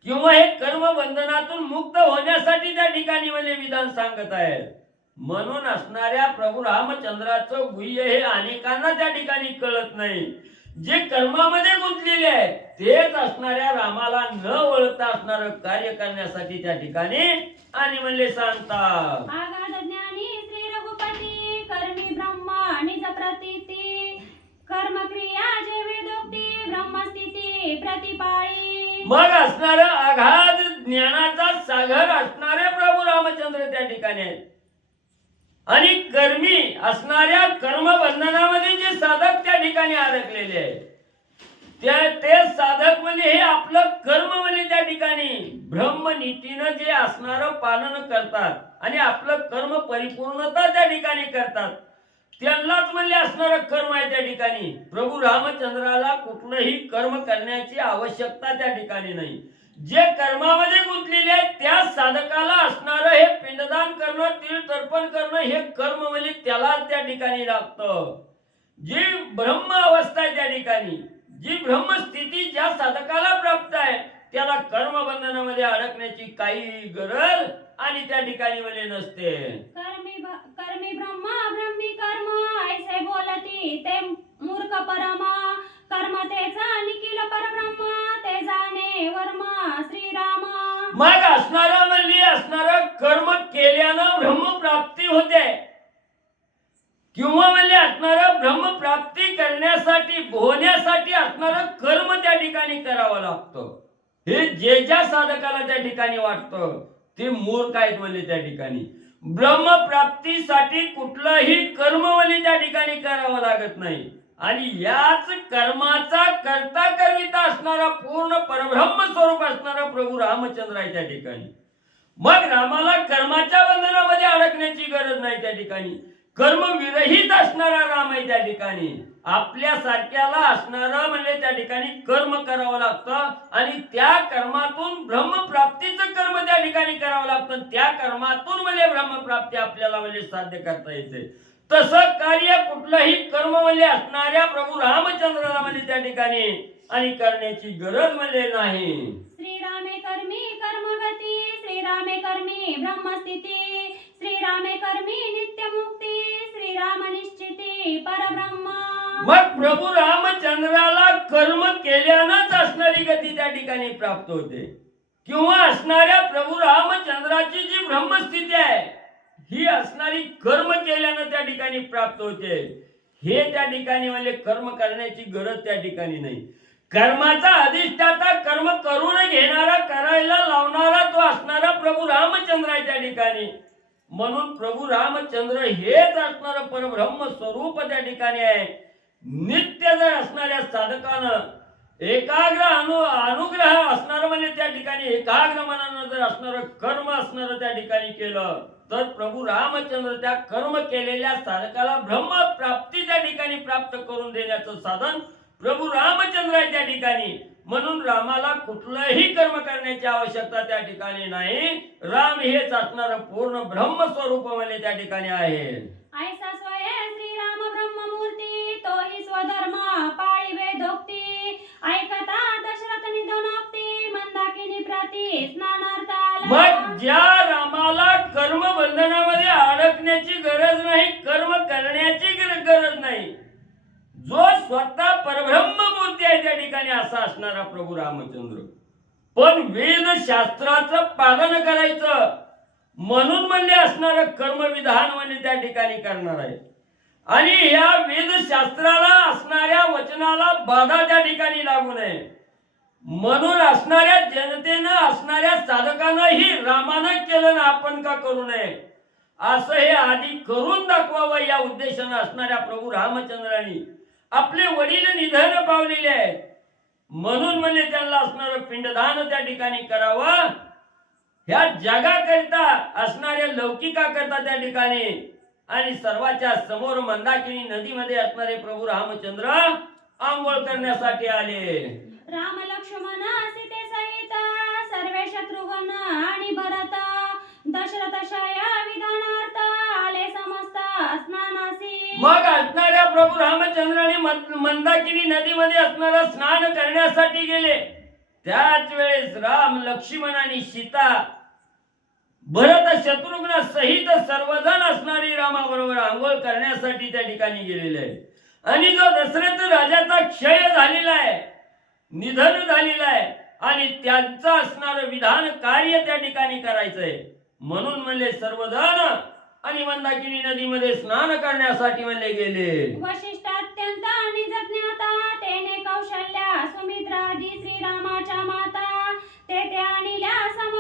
किंवा हे कर्म बंधनातून मुक्त होण्यासाठी त्या ठिकाणी म्हणजे विधान सांगत आहेत. म्हणून असणाऱ्या प्रभू रामचंद्राचं गुह्य हे अनेकांना त्या ठिकाणी कळत नाही. जे कर्मामध्ये गुंतलेले आहेत तेच असणाऱ्या रामाला न ओळखता असणारं कार्य करण्यासाठी त्या ठिकाणी आणि म्हणले सांगतात. आगाध ज्ञानी श्री रघुपती कर्मी ब्रह्म निज प्रतीती कर्म क्रिया जे वेदोक्ती ब्रह्मस्थिती प्रतिपाळी. मग असणारं आघात ज्ञानाचा सागर असणारे प्रभू रामचंद्र त्या ठिकाणी आहेत आणि कर्मी असणाऱ्या कर्मबंधनामध्ये जे साधक त्या ठिकाणी अडकलेले आहेत ते साधक म्हणजे हे आपलं कर्म म्हणजे त्या ठिकाणी ब्रह्मनीतीनं जे असणारं पालन करतात आणि आपलं कर्म परिपूर्णता त्या ठिकाणी करतात त्यांनाच म्हणजे असणारं कर्म आहे त्या ठिकाणी. प्रभू रामचंद्राला कुठलंही कर्म करण्याची आवश्यकता त्या ठिकाणी नाही. जे कर्मामध्ये गुंतलेले आहेत त्या साधकाला असणारं हे पिंडदान करणं तीळ तर्पण करणं हे कर्म म्हणजे त्यालाच त्या ठिकाणी लागतं. जी ब्रह्म अवस्था आहे त्या ठिकाणी जी ब्रह्मस्थिती ज्या साधकाला प्राप्त आहे त्याला कर्मबंधनामध्ये अडकण्याची काही गरज आणि त्या ठिकाणी मध्ये नसते. कर्मी ब्रह्मा ब्रह्मी कर्म ऐसे बोलती ते मूर्ख परमा कर्म तेचा निखिल परब्रह्म ते जाणे वर्मा श्रीराम. मग असणारा म्हणजे असणारं कर्म केल्यानं ब्रह्मप्राप्ती होते किंवा म्हणजे असणारं ब्रह्मप्राप्ती करण्यासाठी होण्यासाठी असणारं कर्म त्या ठिकाणी करावं लागतं. हे जे ज्या साधकाला त्या ठिकाणी वाटतं ते मूर्ख आहेत म्हणजे त्या ठिकाणी ब्रह्मप्राप्तीसाठी कुठलंही कर्म म्हणजे त्या ठिकाणी करावं लागत नाही आणि याच कर्माचा करता करिता असणारा पूर्ण परब्रह्म स्वरूप असणारा प्रभू रामचंद्र आहे त्या ठिकाणी. मग रामाला कर्माच्या बंधनामध्ये अडकण्याची गरज नाही त्या ठिकाणी. कर्म विरहित असणारा राम आहे त्या ठिकाणी. आपल्या सारख्याला असणारा म्हणजे त्या ठिकाणी कर्म करावं लागतं आणि त्या कर्मातून ब्रह्मप्राप्तीचं कर्म त्या ठिकाणी करावं लागतं. त्या कर्मातून म्हणजे ब्रह्मप्राप्ती आपल्याला म्हणजे साध्य करता येते. तसं कार्य कुठलंही कर्म म्हणजे असणाऱ्या प्रभू रामचंद्राला म्हणजे त्या ठिकाणी आणि करण्याची गरज म्हणजे नाही. श्रीरामे कर्मी कर्मगती श्रीरामे कर्मी ब्रह्मस्थिती श्रीरामे कर्मी नित्यमुक्ती श्रीराम निश्चिती परब्रह्म. मग प्रभू रामचंद्राला कर्म केल्यानंच असणारी गती त्या ठिकाणी प्राप्त होते किंवा असणाऱ्या प्रभू रामचंद्राची जी ब्रह्मस्थिती आहे ही असणारी कर्म केल्यानं त्या ठिकाणी प्राप्त होते. हे त्या ठिकाणी म्हणजे कर्म करण्याची गरज त्या ठिकाणी नाही. कर्माचा अधिष्ठाता कर्म करून घेणारा करायला लावणारा तो असणारा प्रभू रामचंद्र आहे त्या ठिकाणी. म्हणून प्रभू रामचंद्र हेच असणारं परब्रह्म स्वरूप त्या ठिकाणी आहे. नित्य जर असणाऱ्या साधकानं एकाग्र अनुग्रह असणार म्हणजे त्या ठिकाणी एकाग्र मनानं जर असणारं कर्म असणारं त्या ठिकाणी केलं तर प्रभू रामचंद्र त्या कर्म केलेल्या साधकाला ब्रह्म प्राप्ती त्या ठिकाणी प्राप्त करून देण्याचं साधन प्रभू रामचंद्र आहे त्या ठिकाणी. म्हणून रामाला कुठलंही कर्म करण्याची आवश्यकता त्या ठिकाणी नाही. राम हेच असणारं पूर्ण ब्रह्म स्वरूप म्हणजे त्या ठिकाणी आहे. ऐसा स्वयं श्रीराम ब्रह्ममूर्ती तोही स्वधर्म पाळी वेदोक्ती ऐकता दशरथ निधनोक्ती मंदाकिनी प्रती स्नानार्थ आला. मग ज्या रामाला कर्म बंधनामध्ये अडकण्याची गरज नाही कर्म करण्याची गरज नाही जो स्वतः परब्रह्म मूर्ती आहे त्या ठिकाणी असा असणारा प्रभू रामचंद्र पण वेद शास्त्राचं पालन करायचं म्हणून म्हणजे असणारं कर्मविधान म्हणजे त्या ठिकाणी करणार आहे आणि या वेद शास्त्राला असणाऱ्या वचनाला बाधा त्या ठिकाणी लागू नये म्हणून असणाऱ्या जनतेनं असणाऱ्या साधकांना ही रामानं केलं ना आपण का करू नये असं हे आधी करून दाखवावं या उद्देशानं असणाऱ्या प्रभू रामचंद्रांनी आपले वडील निधन पावलेले आहेत म्हणून म्हणजे त्यांना असणारं पिंडदान त्या ठिकाणी करावं. ह्या जगाकरिता असणाऱ्या लौकिकाकरिता त्या ठिकाणी आणि सर्वाच्या समोर मंदाकिनी नदीमध्ये असणारे प्रभू रामचंद्र आंघोळ करण्यासाठी आले. राम लक्ष्मण सीते सहित सर्वे शत्रुघ्न आणि भरत दशरथशाय विधानार्थ आले समस्त स्नानासी. मग असणाऱ्या प्रभू रामचंद्राने मंदाकिनी नदीमध्ये असणारा स्नान करण्यासाठी गेले. त्याच वेळेस राम लक्ष्मण आणि सीता भरत शत्रुघ्न सहित सर्वजण असणारी रामाबरोबर आंघोळ करण्यासाठी त्या ठिकाणी गेलेले आहेत आणि जो दशरथ राजाचा क्षय झालेला आहे निधन झालेला आहे आणि त्यांचं असणारं विधान कार्य त्या ठिकाणी करायचंय म्हणून म्हणले सर्वजण आणि मंदाकिनी नदीमध्ये स्नान करण्यासाठी म्हणले गेले. वशिष्ठ अत्यंत निजज्ञाता तेने कौशल्या सुमित्रादी श्रीरामाच्या माता ते आणल्या सम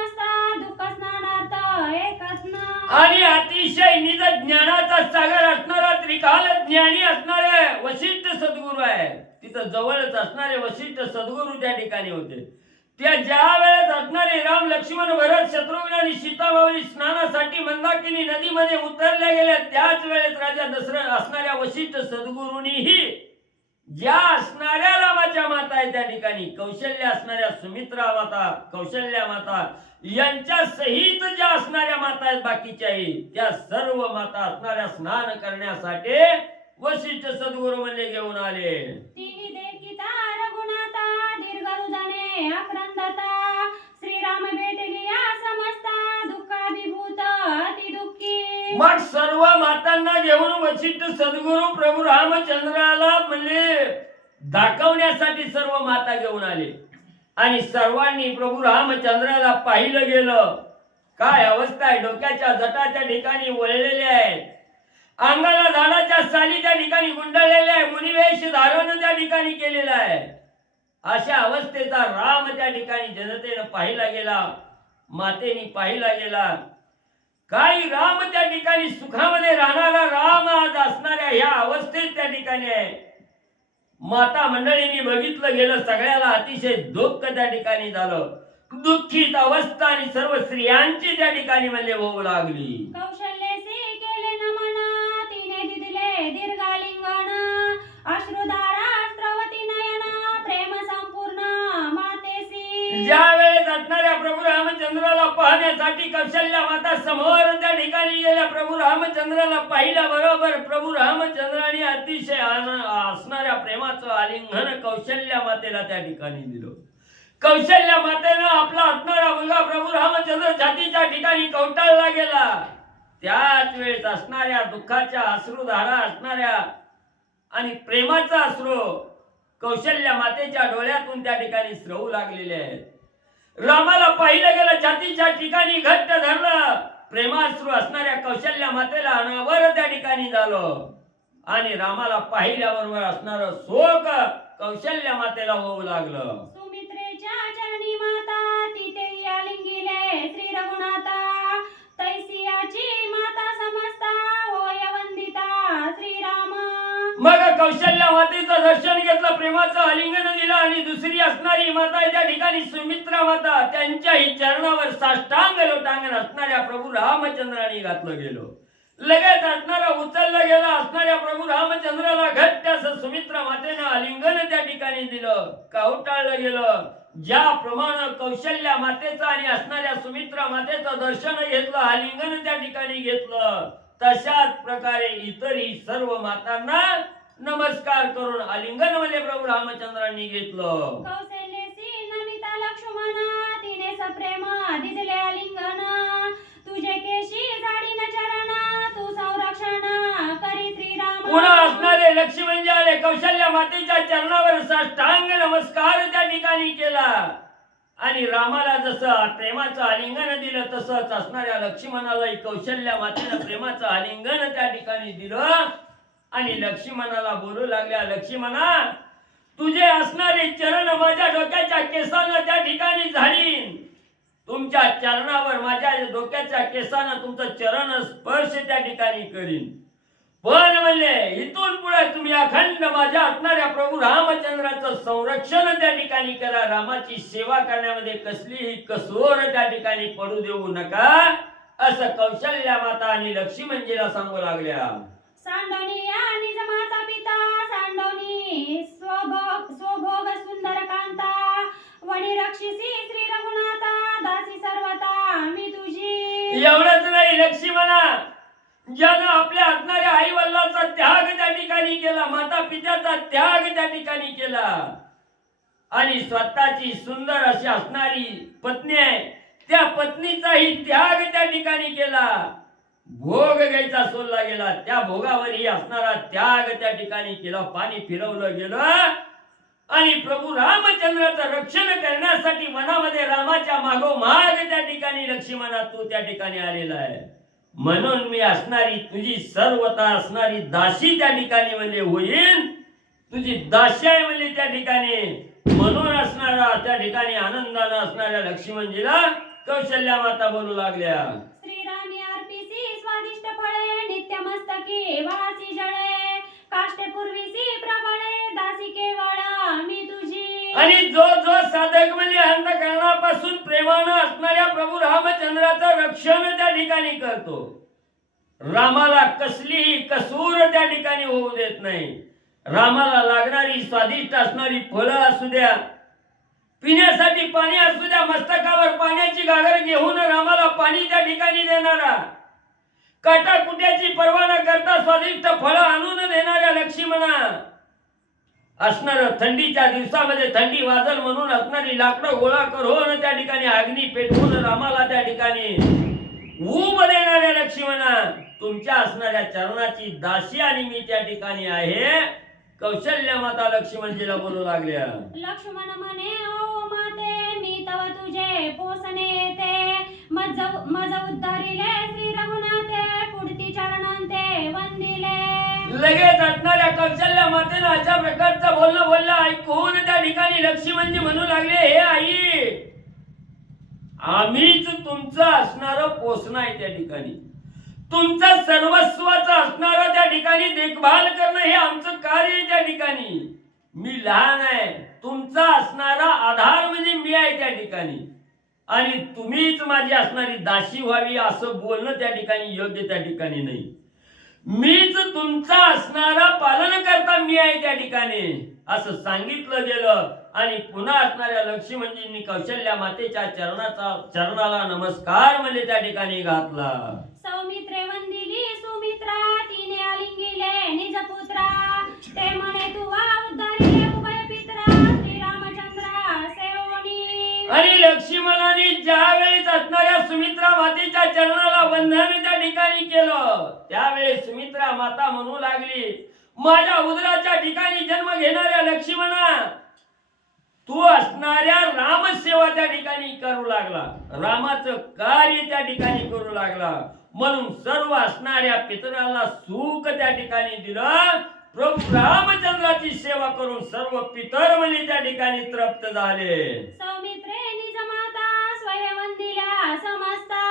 आणि अतिशय निज ज्ञानाचा सागर असणारा त्रिकाल ज्ञानी असणारे वशिष्ठ सद्गुरू आहे. तिथं जवळच असणारे वशिष्ठ सद्गुरू त्या ठिकाणी होते. त्या ज्या वेळेस असणारे राम लक्ष्मण भरत शत्रुघ्न आणि सीतामाऊली स्नानासाठी मंदाकिनी नदीमध्ये उतरल्या गेल्या त्याच वेळेस राजा दशरथ असणाऱ्या वशिष्ठ सद्गुरूंनीही ज्या असणाऱ्या रामाच्या माता आहे त्या ठिकाणी कौशल्य असणाऱ्या सुमित्रा माता कौशल्या माता यांच्या सहित ज्या असणाऱ्या माता आहेत बाकीच्याही त्या सर्व माता असणाऱ्या स्नान करण्यासाठी वशिष्ठ सद्गुरू म्हणजे घेऊन आले. तिन्ही देखिता रघुनाथा दीर्घ हृदयाने आक्रंदता श्रीराम भेटली या समजता दुःखाभिभूत अति दुःखी. मग सर्व मातांना घेऊन वशिष्ठ सद्गुरू प्रभू रामचंद्राला म्हणजे दाखवण्यासाठी सर्व माता घेऊन आले. आणि सर्वांनी प्रभू रामचंद्राला पाहिलं गेलं. काय अवस्था आहे, डोक्याच्या जटा त्या ठिकाणी वळलेल्या आहेत, अंगाला झाडाच्या साली त्या ठिकाणी गुंडळलेल्या आहे, मुनिवेश धारण त्या ठिकाणी केलेला आहे. अशा अवस्थेचा राम त्या ठिकाणी जनतेनं पाहिला गेला, मातेने पाहिला गेला. काही राम त्या ठिकाणी सुखामध्ये राहणारा राम आज असणाऱ्या ह्या अवस्थेत त्या ठिकाणी आहे. माता मंडळींनी बघितलं गेलं, सगळ्याला अतिशय दुःख त्या ठिकाणी झालं. दुःखित अवस्था आणि सर्व स्त्रियांची त्या ठिकाणी म्हणजे होऊ लागली. कौशल्यसे केले नमन तिने दिले दीर्घालिंगन अश्रुधारा स्रवती नयन प्रेम संपूर्ण मातेसी. ज्या वेळेस असणाऱ्या प्रभू रामचंद्राला पाहण्यासाठी कौशल्या माता समोर त्या ठिकाणी गेल्या. प्रभू रामचंद्राला पाहिल्या बरोबर प्रभू रामचंद्राने अतिशय असणाऱ्या प्रेमाचं आलिंगन कौशल्या मातेला त्या ठिकाणी दिलं. कौशल्या मातेनं आपला असणारा मुलगा प्रभू रामचंद्र छातीच्या ठिकाणी कवटाळला गेला. त्याच वेळेस असणाऱ्या दुःखाच्या अश्रुधारा असणाऱ्या आणि प्रेमाचा अश्रू कौशल्या मातेच्या डोळ्यातून त्या ठिकाणी स्रवू लागलेले आहेत. रामाला पाहिलं गेलं, छातीच्या ठिकाणी घट्ट धरलं. प्रेमाश्रू असणाऱ्या कौशल्या मातेला अनावर त्या ठिकाणी झालं. आणि रामाला पाहिल्याबरोबर असणारं शोक कौशल्या मातेला होऊ लागलं. सुमित्रेच्या चरणी माता तिथे आलिंगिले श्री रघुनाथा तैसियाची माता समजता होय वंदिता श्रीराम. मग कौशल्या मातेचं दर्शन घेतलं, प्रेमाचं आलिंगन दिलं. आणि दुसरी असणारी माता आहे त्या ठिकाणी सुमित्रा माता, त्यांच्याही चरणावर साष्टांग लोटांगण असणाऱ्या प्रभू रामचंद्राने घातलं गेलं. लगेच असणारा उचललं गेला. असणाऱ्या प्रभू रामचंद्राला घट्ट असं सुमित्रा मातेनं आलिंगन त्या ठिकाणी दिलं, कवटाळलं गेलं. ज्याप्रमाणे कौशल्या मातेचं आणि असणाऱ्या सुमित्रा मातेचं दर्शन घेतलं, आलिंगन त्या ठिकाणी घेतलं, तशाच प्रकारे इतरही सर्व मातांना नमस्कार करून आलिंगन मध्ये प्रभू रामचंद्रांनी घेतलं. कौशल्यसी नमिता लक्ष्मण तिने सप्रेम दिले आलिंगन तुझे केशी झाडीन चरण तू संरक्षण करी श्रीराम. पुन्हा असणारे लक्ष्मण आले, कौशल्या मातेच्या चरणावर साष्टांग नमस्कार त्या ठिकाणी केला. आणि रामाला जसं प्रेमाचं आलिंगन दिलं तसंच असणाऱ्या लक्ष्मणालाही कौशल्या मातेनं प्रेमाचं आलिंगन त्या ठिकाणी दिलं. आणि लक्ष्मणाला बोलू लागल्या, लक्ष्मणा तुझे असणारे चरण माझ्या डोक्याच्या केसानं त्या ठिकाणी झाडीन. तुमच्या चरणावर माझ्या डोक्याच्या केसानं तुमचं चरण स्पर्श त्या ठिकाणी करीन. पण म्हणले इथून पुढे तुम्ही अखंड माझ्या असणाऱ्या प्रभू रामचंद्राचं संरक्षण त्या ठिकाणी करा. रामाची सेवा करण्यामध्ये कसलीही कसोर त्या ठिकाणी पडू देऊ नका, असं कौशल्या माता आणि लक्ष्मणजीला सांगू लागल्या. सांडोनी आणि माता पिता सांडोनी स्वभोग सुंदर कांता वणी रक्षिसी श्री रघुनाथा दासी सर्वता मी तुझी. एवढंच नाही, लक्ष्मणा ज्यानं आपल्या असणाऱ्या आई वडिलांचा त्याग त्या ठिकाणी केला, माता पित्याचा त्याग त्या ठिकाणी केला आणि स्वतःची सुंदर अशी असणारी पत्नी आहे त्या पत्नीचाही त्याग त्या ठिकाणी केला. भोग घ्यायचा सोडला गेला, त्या भोगावरही असणारा त्याग त्या ठिकाणी केला. पाणी फिरवलं गेलं आणि प्रभू रामचंद्राचं रक्षण करण्यासाठी मनामध्ये रामाच्या मागोमाग त्या ठिकाणी लक्ष्मणा तू त्या ठिकाणी आलेला आहे. म्हणून मी असणारी तुझी सर्वता असणारी दासी त्या ठिकाणी म्हणजे होईल. तुझी दासी आहे म्हणजे त्या ठिकाणी. म्हणून असणारा त्या ठिकाणी आनंदानं असणाऱ्या लक्ष्मणजीला कौशल्या माता बोलू लागल्या. श्रीरामी अर्पिसी पुलकी वासी जळे काष्टे पूर्वीसी प्रबळे दासी केवळ मी तुझी. आणि जो जो साधक म्हणजे अंतःकरणापासून प्रेमानं असणाऱ्या प्रभू रामचंद्राचं रक्षण त्या ठिकाणी करतो, रामाला कसलीही कसूर त्या ठिकाणी होऊ देत नाही. रामाला लागणारी स्वादिष्ट असणारी फळं असू द्या, पिण्यासाठी पाणी असू द्या, मस्तकावर पाण्याची गागर घेऊन रामाला पाणी त्या ठिकाणी देणारा, काटाकुट्याची पर्वा न करता स्वादिष्ट फळं आणून देणाऱ्या लक्ष्मणा असणार, थंडीच्या दिवसामध्ये थंडी वाजल म्हणून असणारी लाकडं गोळा करून त्या ठिकाणी अग्नी पेटवून रामाला त्या ठिकाणी ऊब देणाऱ्या लक्ष्मणा, तुमच्या असणाऱ्या चरणाची दासी आणि मी त्या ठिकाणी आहे. कौशल्य माता लक्ष्मणजीला बोलू लागल्या. लक्ष्मण म्हणे ओ माते मी तव तुझे पोसणे येते, मज उद्धारिले श्री रघुनाथे पुढती चरणांते वंदिले. लगेच असणाऱ्या कौशल्य मातेनं अशा प्रकारचं बोलणं ऐकून त्या ठिकाणी लक्ष्मणजी म्हणू लागले, हे आई, आम्हीच तुमचं असणारं पोसणं आहे, त्या ठिकाणी तुमचं सर्वस्वाचं असणारं त्या ठिकाणी देखभाल करणं हे आमचं कार्य आहे. त्या ठिकाणी मी लहान आहे, तुमचा असणारा आधार म्हणजे मी आहे त्या ठिकाणी, आणि तुम्हीच माझी असणारी दासी व्हावी असं बोलणं त्या ठिकाणी योग्य त्या ठिकाणी नाही. मीच तुमचा असणारा पालन करता मी आहे त्या ठिकाणी असं सांगितलं गेलं. आणि पुन्हा असणाऱ्या लक्ष्मणजींनी कौशल्या मातेच्या चरणाला नमस्कार म्हणजे त्या ठिकाणी घातला. सौमित्रे वंदिली सुमित्रा तिने आलिंगिले निज पुत्रा, ते म्हणे तुवा उद्धारिले उभय पित्रा श्री रामचंद्रा सेवणी. आणि लक्ष्मणाने ज्या वेळेस असणाऱ्या सुमित्रा मातेच्या चरणाला वंदन त्या ठिकाणी केलं, त्यावेळेस सुमित्रा माता म्हणू लागली, माझ्या उदराच्या ठिकाणी जन्म घेणाऱ्या लक्ष्मणा, तू असणाऱ्या रामसेवा त्या ठिकाणी करू लागला, रामाचं कार्य त्या ठिकाणी करू लागला, म्हणून सर्व असणाऱ्या पितरांना सुख त्या ठिकाणी दिलं. प्रभू रामचंद्राची सेवा करून सर्व पितर म्हणजे त्या ठिकाणी तृप्त झाले. सौमित्रे निज माता स्वयं वंदिल्या समस्ता,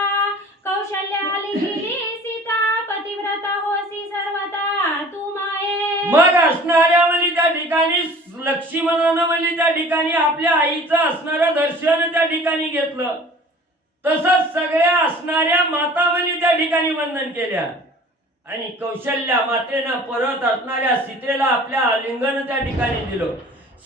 कौशल्य आलिंगिली सीता पतिव्रता होसी सर्वता तू माये. मग असणाऱ्या म्हणजे त्या ठिकाणी लक्ष्मणानं म्हणजे त्या ठिकाणी आपल्या आईचं असणारं दर्शन त्या ठिकाणी घेतलं, तसंच सगळ्या असणाऱ्या माता म्हणजे त्या ठिकाणी वंदन केल्या. आणि कौशल्या मातेनं परत असणाऱ्या सीतेला आपल्या आलिंगन त्या ठिकाणी दिलं.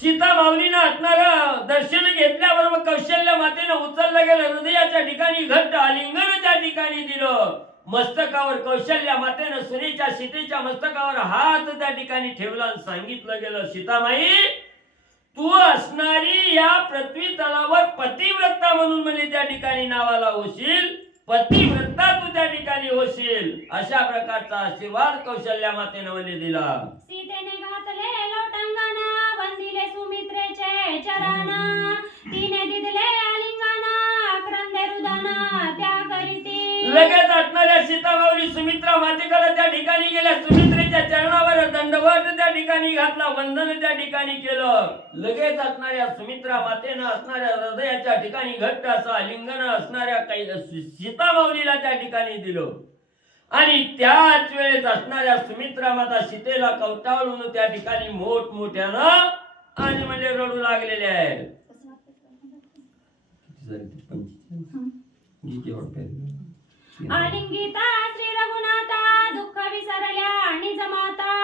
सीता माऊलीनं असणारं दर्शन घेतल्याबरोबर कौशल्या मातेनं उचललं गेलं, हृदयाच्या ठिकाणी घट्ट आलिंगन त्या ठिकाणी दिलं. मस्तकावर कौशल्या मातेनं सुनेच्या सीतेच्या मस्तकावर हात त्या ठिकाणी ठेवला आणि सांगितलं गेलं, सीतामाई, तू असणारी या पृथ्वी तलावर पतिव्रता म्हणून म्हणजे त्या ठिकाणी नावाला होशील, पतिव्रता तू त्या ठिकाणी होशील. अशा प्रकारचा आशीर्वाद कौशल्या मातेनं म्हणजे दिला. सीतेने घातले लोटांगणा वंदिले सुमित्रेचे चरणा, तिने दिदले आलिंगना आक्रंदे रुदना त्या करीती. लगेच असणाऱ्या सीतामाऊली सुमित्रा मातेकडे त्या ठिकाणी गेल्या, सुमित्रेच्या चरणावर दंडवत त्या ठिकाणी घातला, वंदन त्या ठिकाणी केलं. लगेच असणाऱ्या सुमित्रा मातेनं असणाऱ्या हृदयाच्या ठिकाणी घट्ट असं आलिंगन असणाऱ्या सीतामाऊलीला त्या ठिकाणी दिलं. आणि त्याच वेळेस असणाऱ्या सुमित्रा माता सीतेला कवटाळून त्या ठिकाणी मोठमोठ्यानं आणि म्हणजे रडू लागलेले आहेत. आलिंगिता श्री रघुनाथा दुःख विसरल्या निज माता,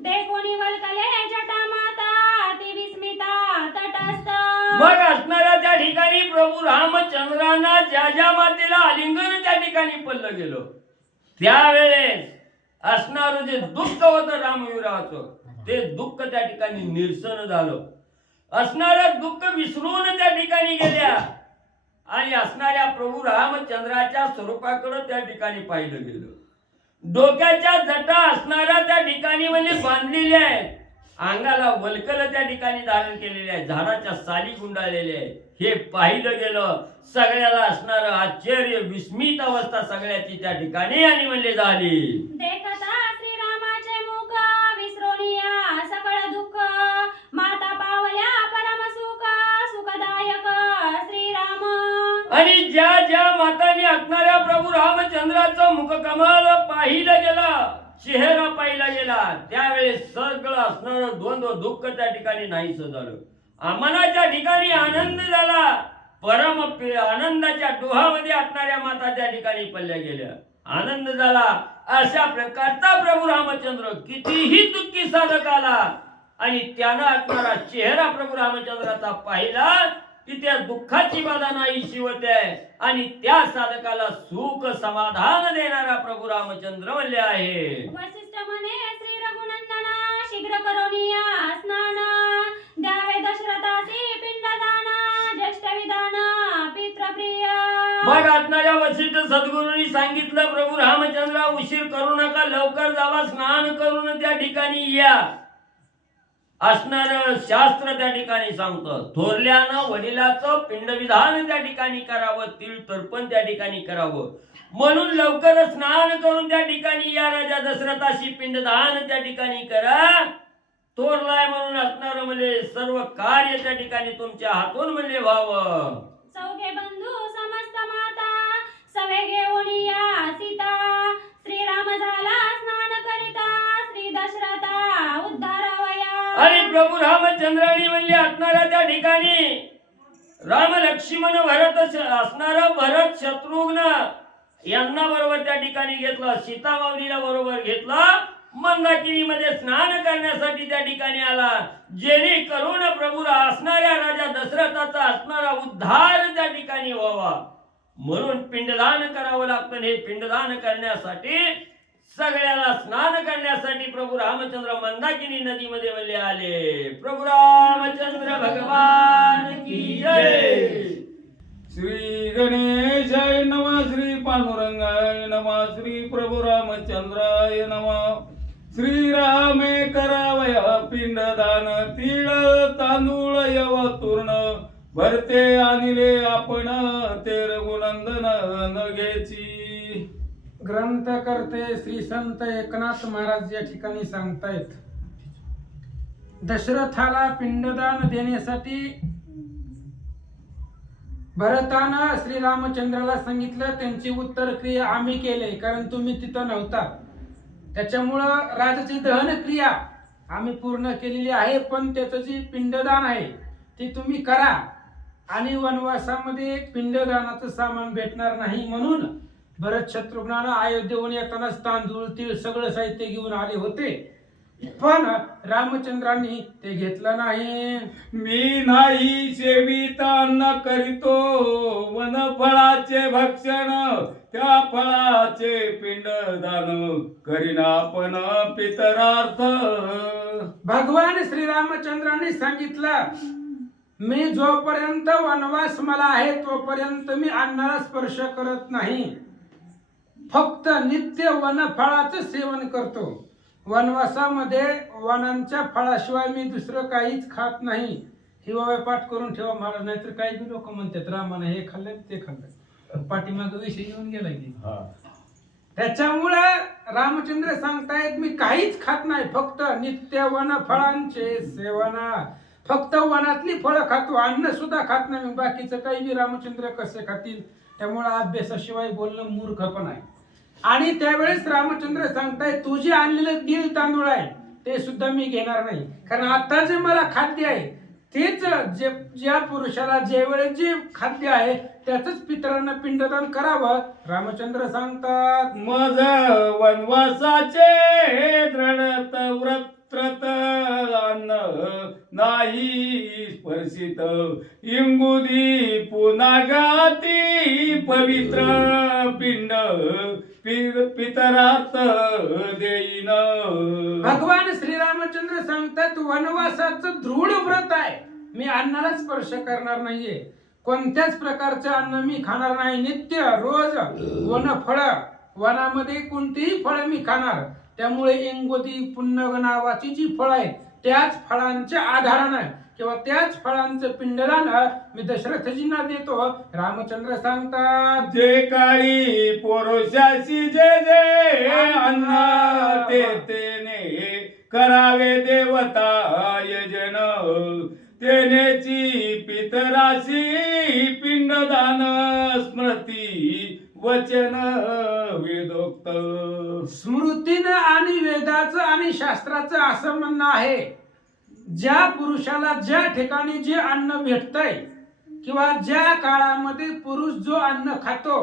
देखोनी वल्कले जटा माता ती विस्मिता तटस्थ. मग असणाऱ्या त्या ठिकाणी प्रभू रामचंद्रांना ज्या ज्या मातेला आलिंगन त्या ठिकाणी पडलं गेलं, त्यावेळेस असणार जे दुःख होतं रामवीराचं, ते दुःख त्या ठिकाणी निरसन झालं. असणारं दुःख विसरून त्या ठिकाणी गेल्या आणि असणाऱ्या प्रभू रामचंद्राच्या स्वरूपाकडे त्या ठिकाणी पाहिलं गेलं. डोक्याच्या जटा असणाऱ्या त्या ठिकाणी म्हणजे बांधलेल्या आहेत, अंगाला वल्कल त्या ठिकाणी धारण केलेले आहे, झाडाच्या साली गुंडाळलेले आहे. हे पाहिलं गेलं, सगळ्याला असणारं आश्चर्य विस्मित अवस्था सगळ्याची त्या ठिकाणी आणि म्हणले झाली. देखता श्रीरामाचे मुख विसरोनिया सकळ दुःख, माता पावल्या परम सुख सुखदायक श्रीराम. आणि ज्या ज्या मातांनी असणाऱ्या प्रभू रामचंद्राचं मुखकमल पाहिलं गेलं, चेहरा पाहिला गेला त्यावेळेस सगळं असणारं द्वंद्व दुःख त्या ठिकाणी नाहीसं झालं. मनाच्या ठिकाणी आनंद झाला. परम आनंदाच्या डोहामध्ये असणाऱ्या माता त्या ठिकाणी पडल्या गेल्या. आनंद झाला. अशा प्रकारचा प्रभू रामचंद्र कितीही दुःखी साधक आला आणि त्यानं असणारा चेहरा प्रभू रामचंद्राचा पाहिला की त्या दुःखाची बाधा नाहीशी होते आणि त्या साधकाला सुख समाधान देणारा प्रभू रामचंद्र म्हणले आहे. वसिष्ठ म्हणे श्री रघुनंदना शीघ्र करोनिया स्नान द्यावे दशरथासी पिंडदान ज्येष्ठ विधान पितृप्रिय. मग असणाऱ्या वसिष्ठ सद्गुरूंनी सांगितलं प्रभू रामचंद्रा उशीर करू नका, लवकर जावा, स्नान करून त्या ठिकाणी या. असणार शास्त्र त्या ठिकाणी सांगतं थोरल्यानं वडिलाचं पिंडविधान त्या ठिकाणी करावं, तिळ तर्पण त्या ठिकाणी करावं. म्हणून लवकर स्नान करून त्या ठिकाणी या. राजा दशरथाशी पिंडदान त्या ठिकाणी करा. थोरलाय म्हणून असणार म्हणजे सर्व कार्य त्या ठिकाणी तुमच्या हातून म्हणजे व्हावं. चौघे बंधू समस्त माता सवे घेऊन या सीता. श्रीराम झाला स्नान करिता श्री दशरथा उद्धारवया. आणि प्रभू रामचंद्रानी म्हणले असणारा त्या ठिकाणी राम लक्ष्मण भरत असणारा भरत शत्रुघ्न यांना बरोबर त्या ठिकाणी घेतलं. सीता माऊलीला बरोबर घेतलं. मंदाकिनीमध्ये स्नान करण्यासाठी त्या ठिकाणी आला. जेणेकरून प्रभू असणाऱ्या राजा दशरथाचा असणारा उद्धार त्या ठिकाणी व्हावा म्हणून पिंडदान करावं लागतं. हे पिंडदान करण्यासाठी सगळ्याला स्नान करण्यासाठी प्रभू रामचंद्र मंदाकिनी नदीमध्ये वळले आले. प्रभू रामचंद्र भगवान की जय. श्री गणेशाय नमः. श्री पांडुरंगाय नमः. श्री प्रभु रामचंद्राय नमः. श्रीरामे करावया पिंडदान तीळ तांदूळ यव तूर्ण भरते आणले आपण ते रघुनंदन नगेची. ग्रंथकर्ते श्री संत एकनाथ महाराज या ठिकाणी सांगतायत दशरथाला पिंडदान देण्यासाठी भरतानं श्रीरामचंद्राला सांगितलं. त्यांची उत्तर क्रिया आम्ही केले कारण तुम्ही तिथं नव्हता. त्याच्यामुळं राजाची दहन क्रिया आम्ही पूर्ण केलेली आहे पण त्याचं जे पिंडदान आहे ते तुम्ही करा. आणि वनवासामध्ये पिंडदानाचं सामान भेटणार नाही म्हणून भरत शत्रुघ्नानं अयोध्येहून येतानाच तांदूळ तीळ सगळं साहित्य घेऊन आले होते पण रामचंद्रांनी ते घेतलं नाही. मी नाही सेवित अन्न करीतो वनफळाचे भक्षण त्या फळाचे पिंडदान करीन आपण पितरार्थ. भगवान श्रीरामचंद्रांनी सांगितलं मी जोपर्यंत वनवास मला आहे तोपर्यंत मी अन्नाला स्पर्श करत नाही. फक्त नित्य वनफळाचं सेवन करतो. वनवासामध्ये वनांच्या फळाशिवाय मी दुसरं काहीच खात नाही. हिवाळा पाठ करून ठेवा मला नाहीतर काही बी लोक म्हणतात रामानं हे खाल्लं ते खाल्लं पाठीमाग विषय येऊन गेला की. त्याच्यामुळं रामचंद्र सांगतायत मी काहीच खात नाही फक्त नित्य वन फळांचे सेवन. फक्त वनातली फळं खातो अन्न सुद्धा खात नाही. बाकीचं काही बी रामचंद्र कसे खातील. त्यामुळे अभ्यासाशिवाय बोलणं मूर्खपण आहे. आणि त्यावेळेस रामचंद्र सांगताय तुझे आणलेलं तीळ तांदूळ आहे ते सुद्धा मी घेणार नाही कारण आता जे मला खाद्य आहे तेच जे ज्या पुरुषाला ज्या वेळेस जे खाद्य आहे त्याच पितरांना पिंडदान करावं. रामचंद्र सांगतात मज वनवासाचे दृढ व्रत अन्न नाही स्पर्शित इंगुदी पुनागाती पवित्र पिंड पितरार्थ देईन. भगवान श्रीरामचंद्र सांगतात वनवासाचं दृढ व्रत आहे. मी अन्नाला स्पर्श करणार नाहीये. कोणत्याच प्रकारचं अन्न मी खाणार नाही. नित्य रोज वनफळ वनामध्ये कोणतीही फळ मी खाणार. त्यामुळे इंगोती पुन्नग नावाची जी फळ आहे त्याच फळांच्या आधारानं किंवा त्याच फळांचं पिंडदान मी दशरथजींना देतो. रामचंद्र सांगतात जे काळी पुरुषाशी जे जे अन्न ते तेने करावे देवता यजन तेनेची पितराशी पिंडदान स्मृती वचन वेदोक्त युक्त स्मृतीनं आणि वेदाचं आणि शास्त्राचं असं म्हणणं आहे, ज्या पुरुषाला ज्या ठिकाणी जे अन्न भेटतंय किंवा ज्या काळामध्ये पुरुष जो अन्न खातो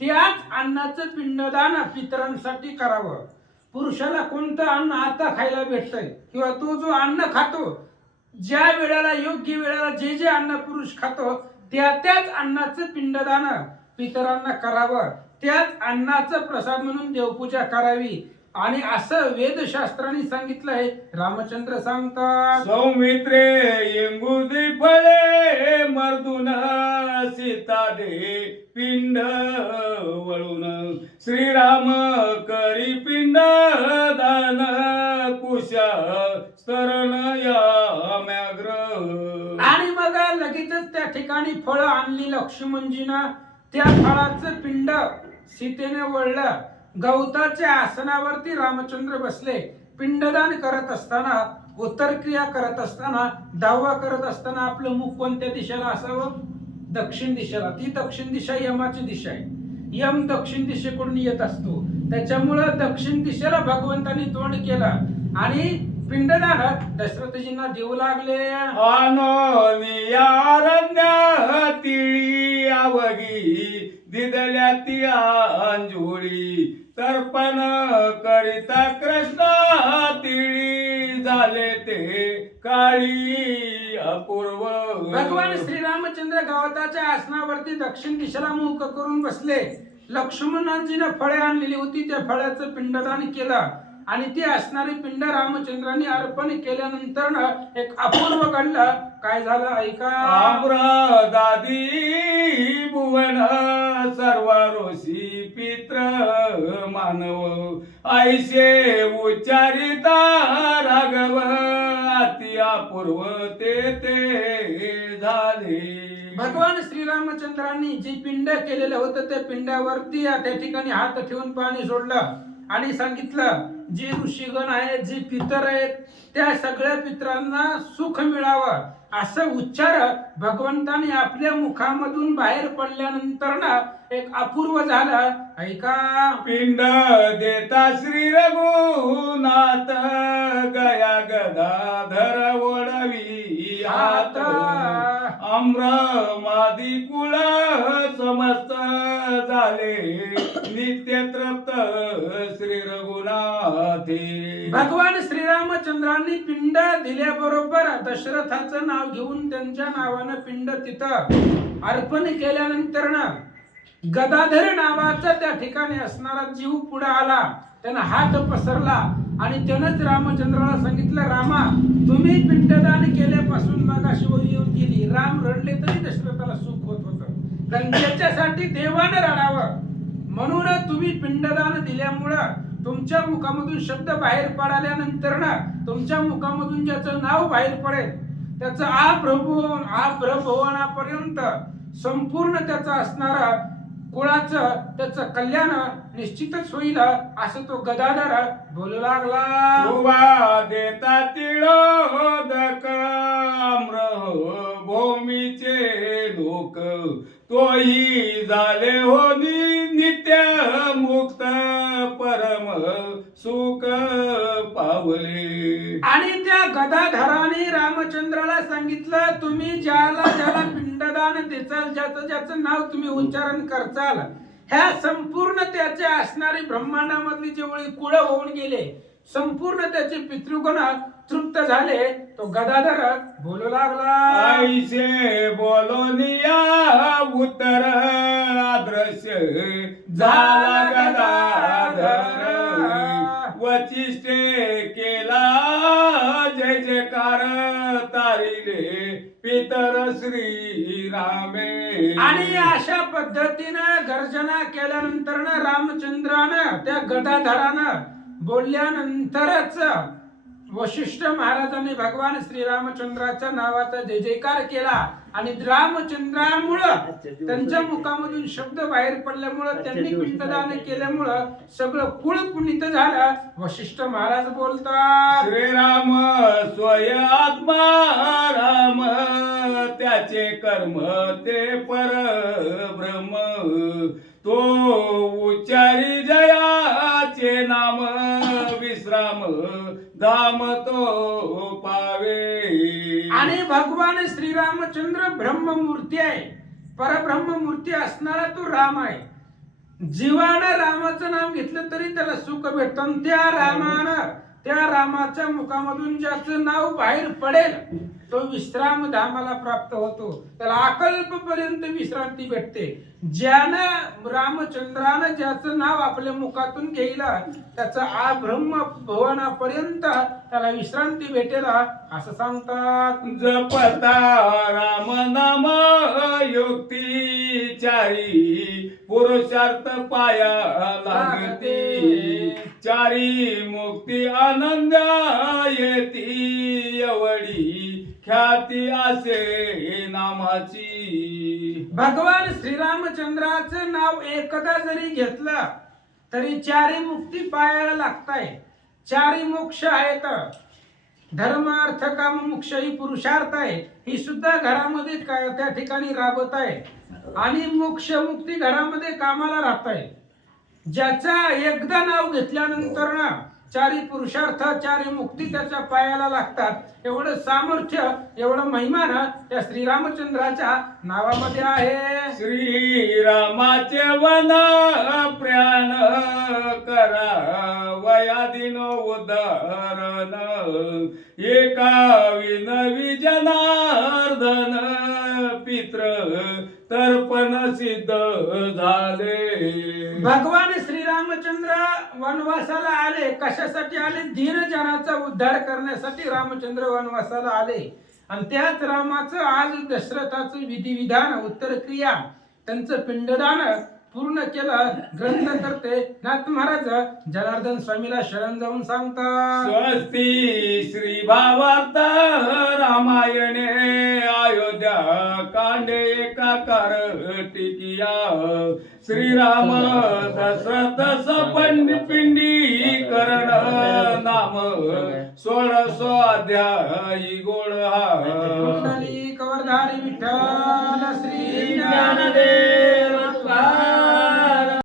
त्याच अन्नाचं पिंडदान पितरांसाठी करावं. पुरुषाला कोणतं अन्न आता खायला भेटतंय किंवा तो जो अन्न खातो ज्या वेळेला योग्य वेळेला जे जे अन्न पुरुष खातो त्याच अन्नाचं पिंडदान पितरांना करावं. त्याच अन्नाचं प्रसाद म्हणून देवपूजा करावी आणि असं वेदशास्त्राने सांगितलंय. रामचंद्र सांगतात, सौमित्रे येंगुदी फळे मर्दून सीता दे पिंड वळून श्रीराम करी पिंड दान कुशा स्तरण या म्याग्र. आणि मग लगेचच त्या ठिकाणी फळं आणली लक्ष्मणजीनं. त्या फळाचं पिंड सीतेने वळलं. गवताच्या आसनावरती रामचंद्र बसले. पिंडदान करत असताना, उत्तरक्रिया करत असताना, दावा करत असताना आपलं मुख कोणत्या दिशेला असावं? दक्षिण दिशेला. ती दक्षिण दिशा यमाची दिशा आहे. यम दक्षिण दिशेकडून येत असतो, त्याच्यामुळं दक्षिण दिशेला भगवंतांनी तोंड केलं आणि पिंडदान दशरथजींना देऊ लागले. अरण्य तिळी आवगी दिदल्या ती अंजुळी तर्पण करिता कृष्ण तिळी झाले ते काळी अपूर्व. भगवान श्रीरामचंद्र गवताच्या आसनावरती दक्षिण दिशेला मुख करून बसले. लक्ष्मणांजीने फळे आणलेली होती, त्या फळाचं पिंडदान केलं आणि ती असणारी पिंड रामचंद्रांनी अर्पण केल्यानंतर एक अपूर्व घडलं. काय झालं ऐका. दादी भुवन सर्व ऋषी पित्र मानव ऐसे उच्चारिता राघव अति अपूर्व ते झाले. भगवान श्रीरामचंद्रांनी जी पिंड केलेलं होतं त्या पिंडावरती त्या ठिकाणी हात ठेवून पाणी सोडलं आणि सांगितलं, जे ऋषीगण आहेत, जे पितर आहेत, त्या सगळ्या पितरांना सुख मिळावं असं उच्चार भगवंताने आपल्या मुखामधून बाहेर पडल्यानंतर ना एक अपूर्व झालं. ऐका. पिंड देता श्री रघुनाथ गया गदाधर ओढवी हात आम्र मादी कुळ समस्त झाले नित्य तृप्त श्री रघुनाथे. भगवान श्रीरामचंद्रांनी पिंड दिल्याबरोबर दशरथाचं नाव घेऊन त्यांच्या नावानं पिंड तिथं अर्पण केल्यानंतर ना गदाधर नावाचा त्या ठिकाणी असणारा जीव पुढे आला. त्यानं हात पसरला आणि त्यानंच रामचंद्राला सांगितलं, रामा तुम्ही पिंडदान केल्यापासून मगाशी येऊन गेली. राम रडले तरी दशरथाला सुख होत होतं, कारण त्याच्यासाठी देवानं रडावं. म्हणून तुम्ही पिंडदान दिल्यामुळं तुमच्या मुखामधून शब्द बाहेर पडल्यानंतर ना तुमच्या मुखामधून ज्याचं नाव बाहेर पडेल त्याचं आप्रभुवनापर्यंत संपूर्ण त्याचं असणारा कुळाचं त्याचं कल्याण निश्चितच होईल असं तो गदाधर बोलू लागला. उभा देता तिळोदक आम्र भूमीचे लोक तोही झाले हो नित्य मुक्त परम सुख पावले. आणि त्या गदाधराने रामचंद्राला सांगितलं, तुम्ही ज्याला ज्याला पिंडदान देचाल, ज्याचं ज्याचं नाव तुम्ही उच्चारण करचाल, ह्या संपूर्ण त्याचे असणारी ब्रह्मांडामधली जेवढी कुळ होऊन गेले, संपूर्ण त्याचे पितृगण तृप्त झाले. तो गदाधर बोलू लागला. ऐसे बोलोनिया उत्तर अदृश्य झाला गदाधर वचिष्ठे केला जय जयकार तारिले पितर श्री रामे. आणि अशा पद्धतीनं गर्जना केल्यानंतर रामचंद्रानं त्या गदाधरानं बोलल्यानंतरच वशिष्ठ महाराजांनी भगवान श्रीरामचंद्राच्या नावाचा जय जयकार केला आणि रामचंद्रामुळं त्यांच्या मुखामधून शब्द बाहेर पडल्यामुळं त्यांनी पिंडदान केल्यामुळं सगळं कुळ पुनीत झालं. वशिष्ठ महाराज बोलतात, श्रीराम स्वय आत्मा राम त्याचे कर्म ते पर ब्रह्म तो उच्चारी जयाचे नाम विश्राम धाम तो पावे. आणि भगवान श्रीरामचंद्र ब्रह्ममूर्ती आहे, परब्रह्ममूर्ती असणारा तो राम आहे. जीवानं रामाचं नाव घेतलं तरी त्याला सुख भेटतं. आणि त्या रामाच्या मुखामधून ज्याचं नाव बाहेर पडेल तो विश्राम धामाला प्राप्त होतो, त्याला अकल्पपर्यंत विश्रांती भेटते. ज्यानं रामचंद्रानं ज्याचं नाव आपल्या मुखातून घेईल त्याचं आ ब्रह्म भुवनापर्यंत त्याला विश्रांती भेटेल असं सांगतात. जपता राम नाम युक्ती चारी पुरुषार्थ पाया लागते. चारी मुक्ती आनंद येती एवढी ख्याती असे नामाची. भगवान श्रीरामचंद्राचं नाव एकदा जरी घेतलं तरी चारी मुक्ती पायाला लागताय. चारी मोक्ष आहेत, धर्म अर्थ काम मोक्ष ही पुरुषार्थ आहे, ही सुद्धा घरामध्ये त्या ठिकाणी राबत आहे. आणि मोक्ष मुक्ती घरामध्ये कामाला राहत आहे. ज्याचा एकदा नाव घेतल्यानंतर ना चारी पुरुषार्थ चारी मुक्ती त्याच्या पायाला लागतात. एवढं सामर्थ्य एवढं महिमान त्या श्रीरामचंद्राच्या नावामध्ये आहे. श्रीरामाचे वन प्राण करा वयाधीन उदाहरण एका विनवी जनार्दन पित्र तर्पण सिद्ध झाले. भगवान श्रीरामचंद्र वनवासाला आले. कशासाठी आले? दीनजनाचा उद्धार करण्यासाठी रामचंद्र वनवासाला आले. आणि त्याच रामाचं आज दशरथाचं विधिविधान उत्तर क्रिया त्यांचं पिंडदान पूर्ण केलं. ग्रंथ करते नाथ महाराज जनार्दन स्वामीला शरण जाऊन सांगतात. स्वस्ती श्री भावार्थ रामायणे अयोध्या कांडे एकाकार टिकिया. श्रीराम दशरथ पिंडीकरण नाम 16 अध्यायी गोड हा. कवरधारी विठ्ठल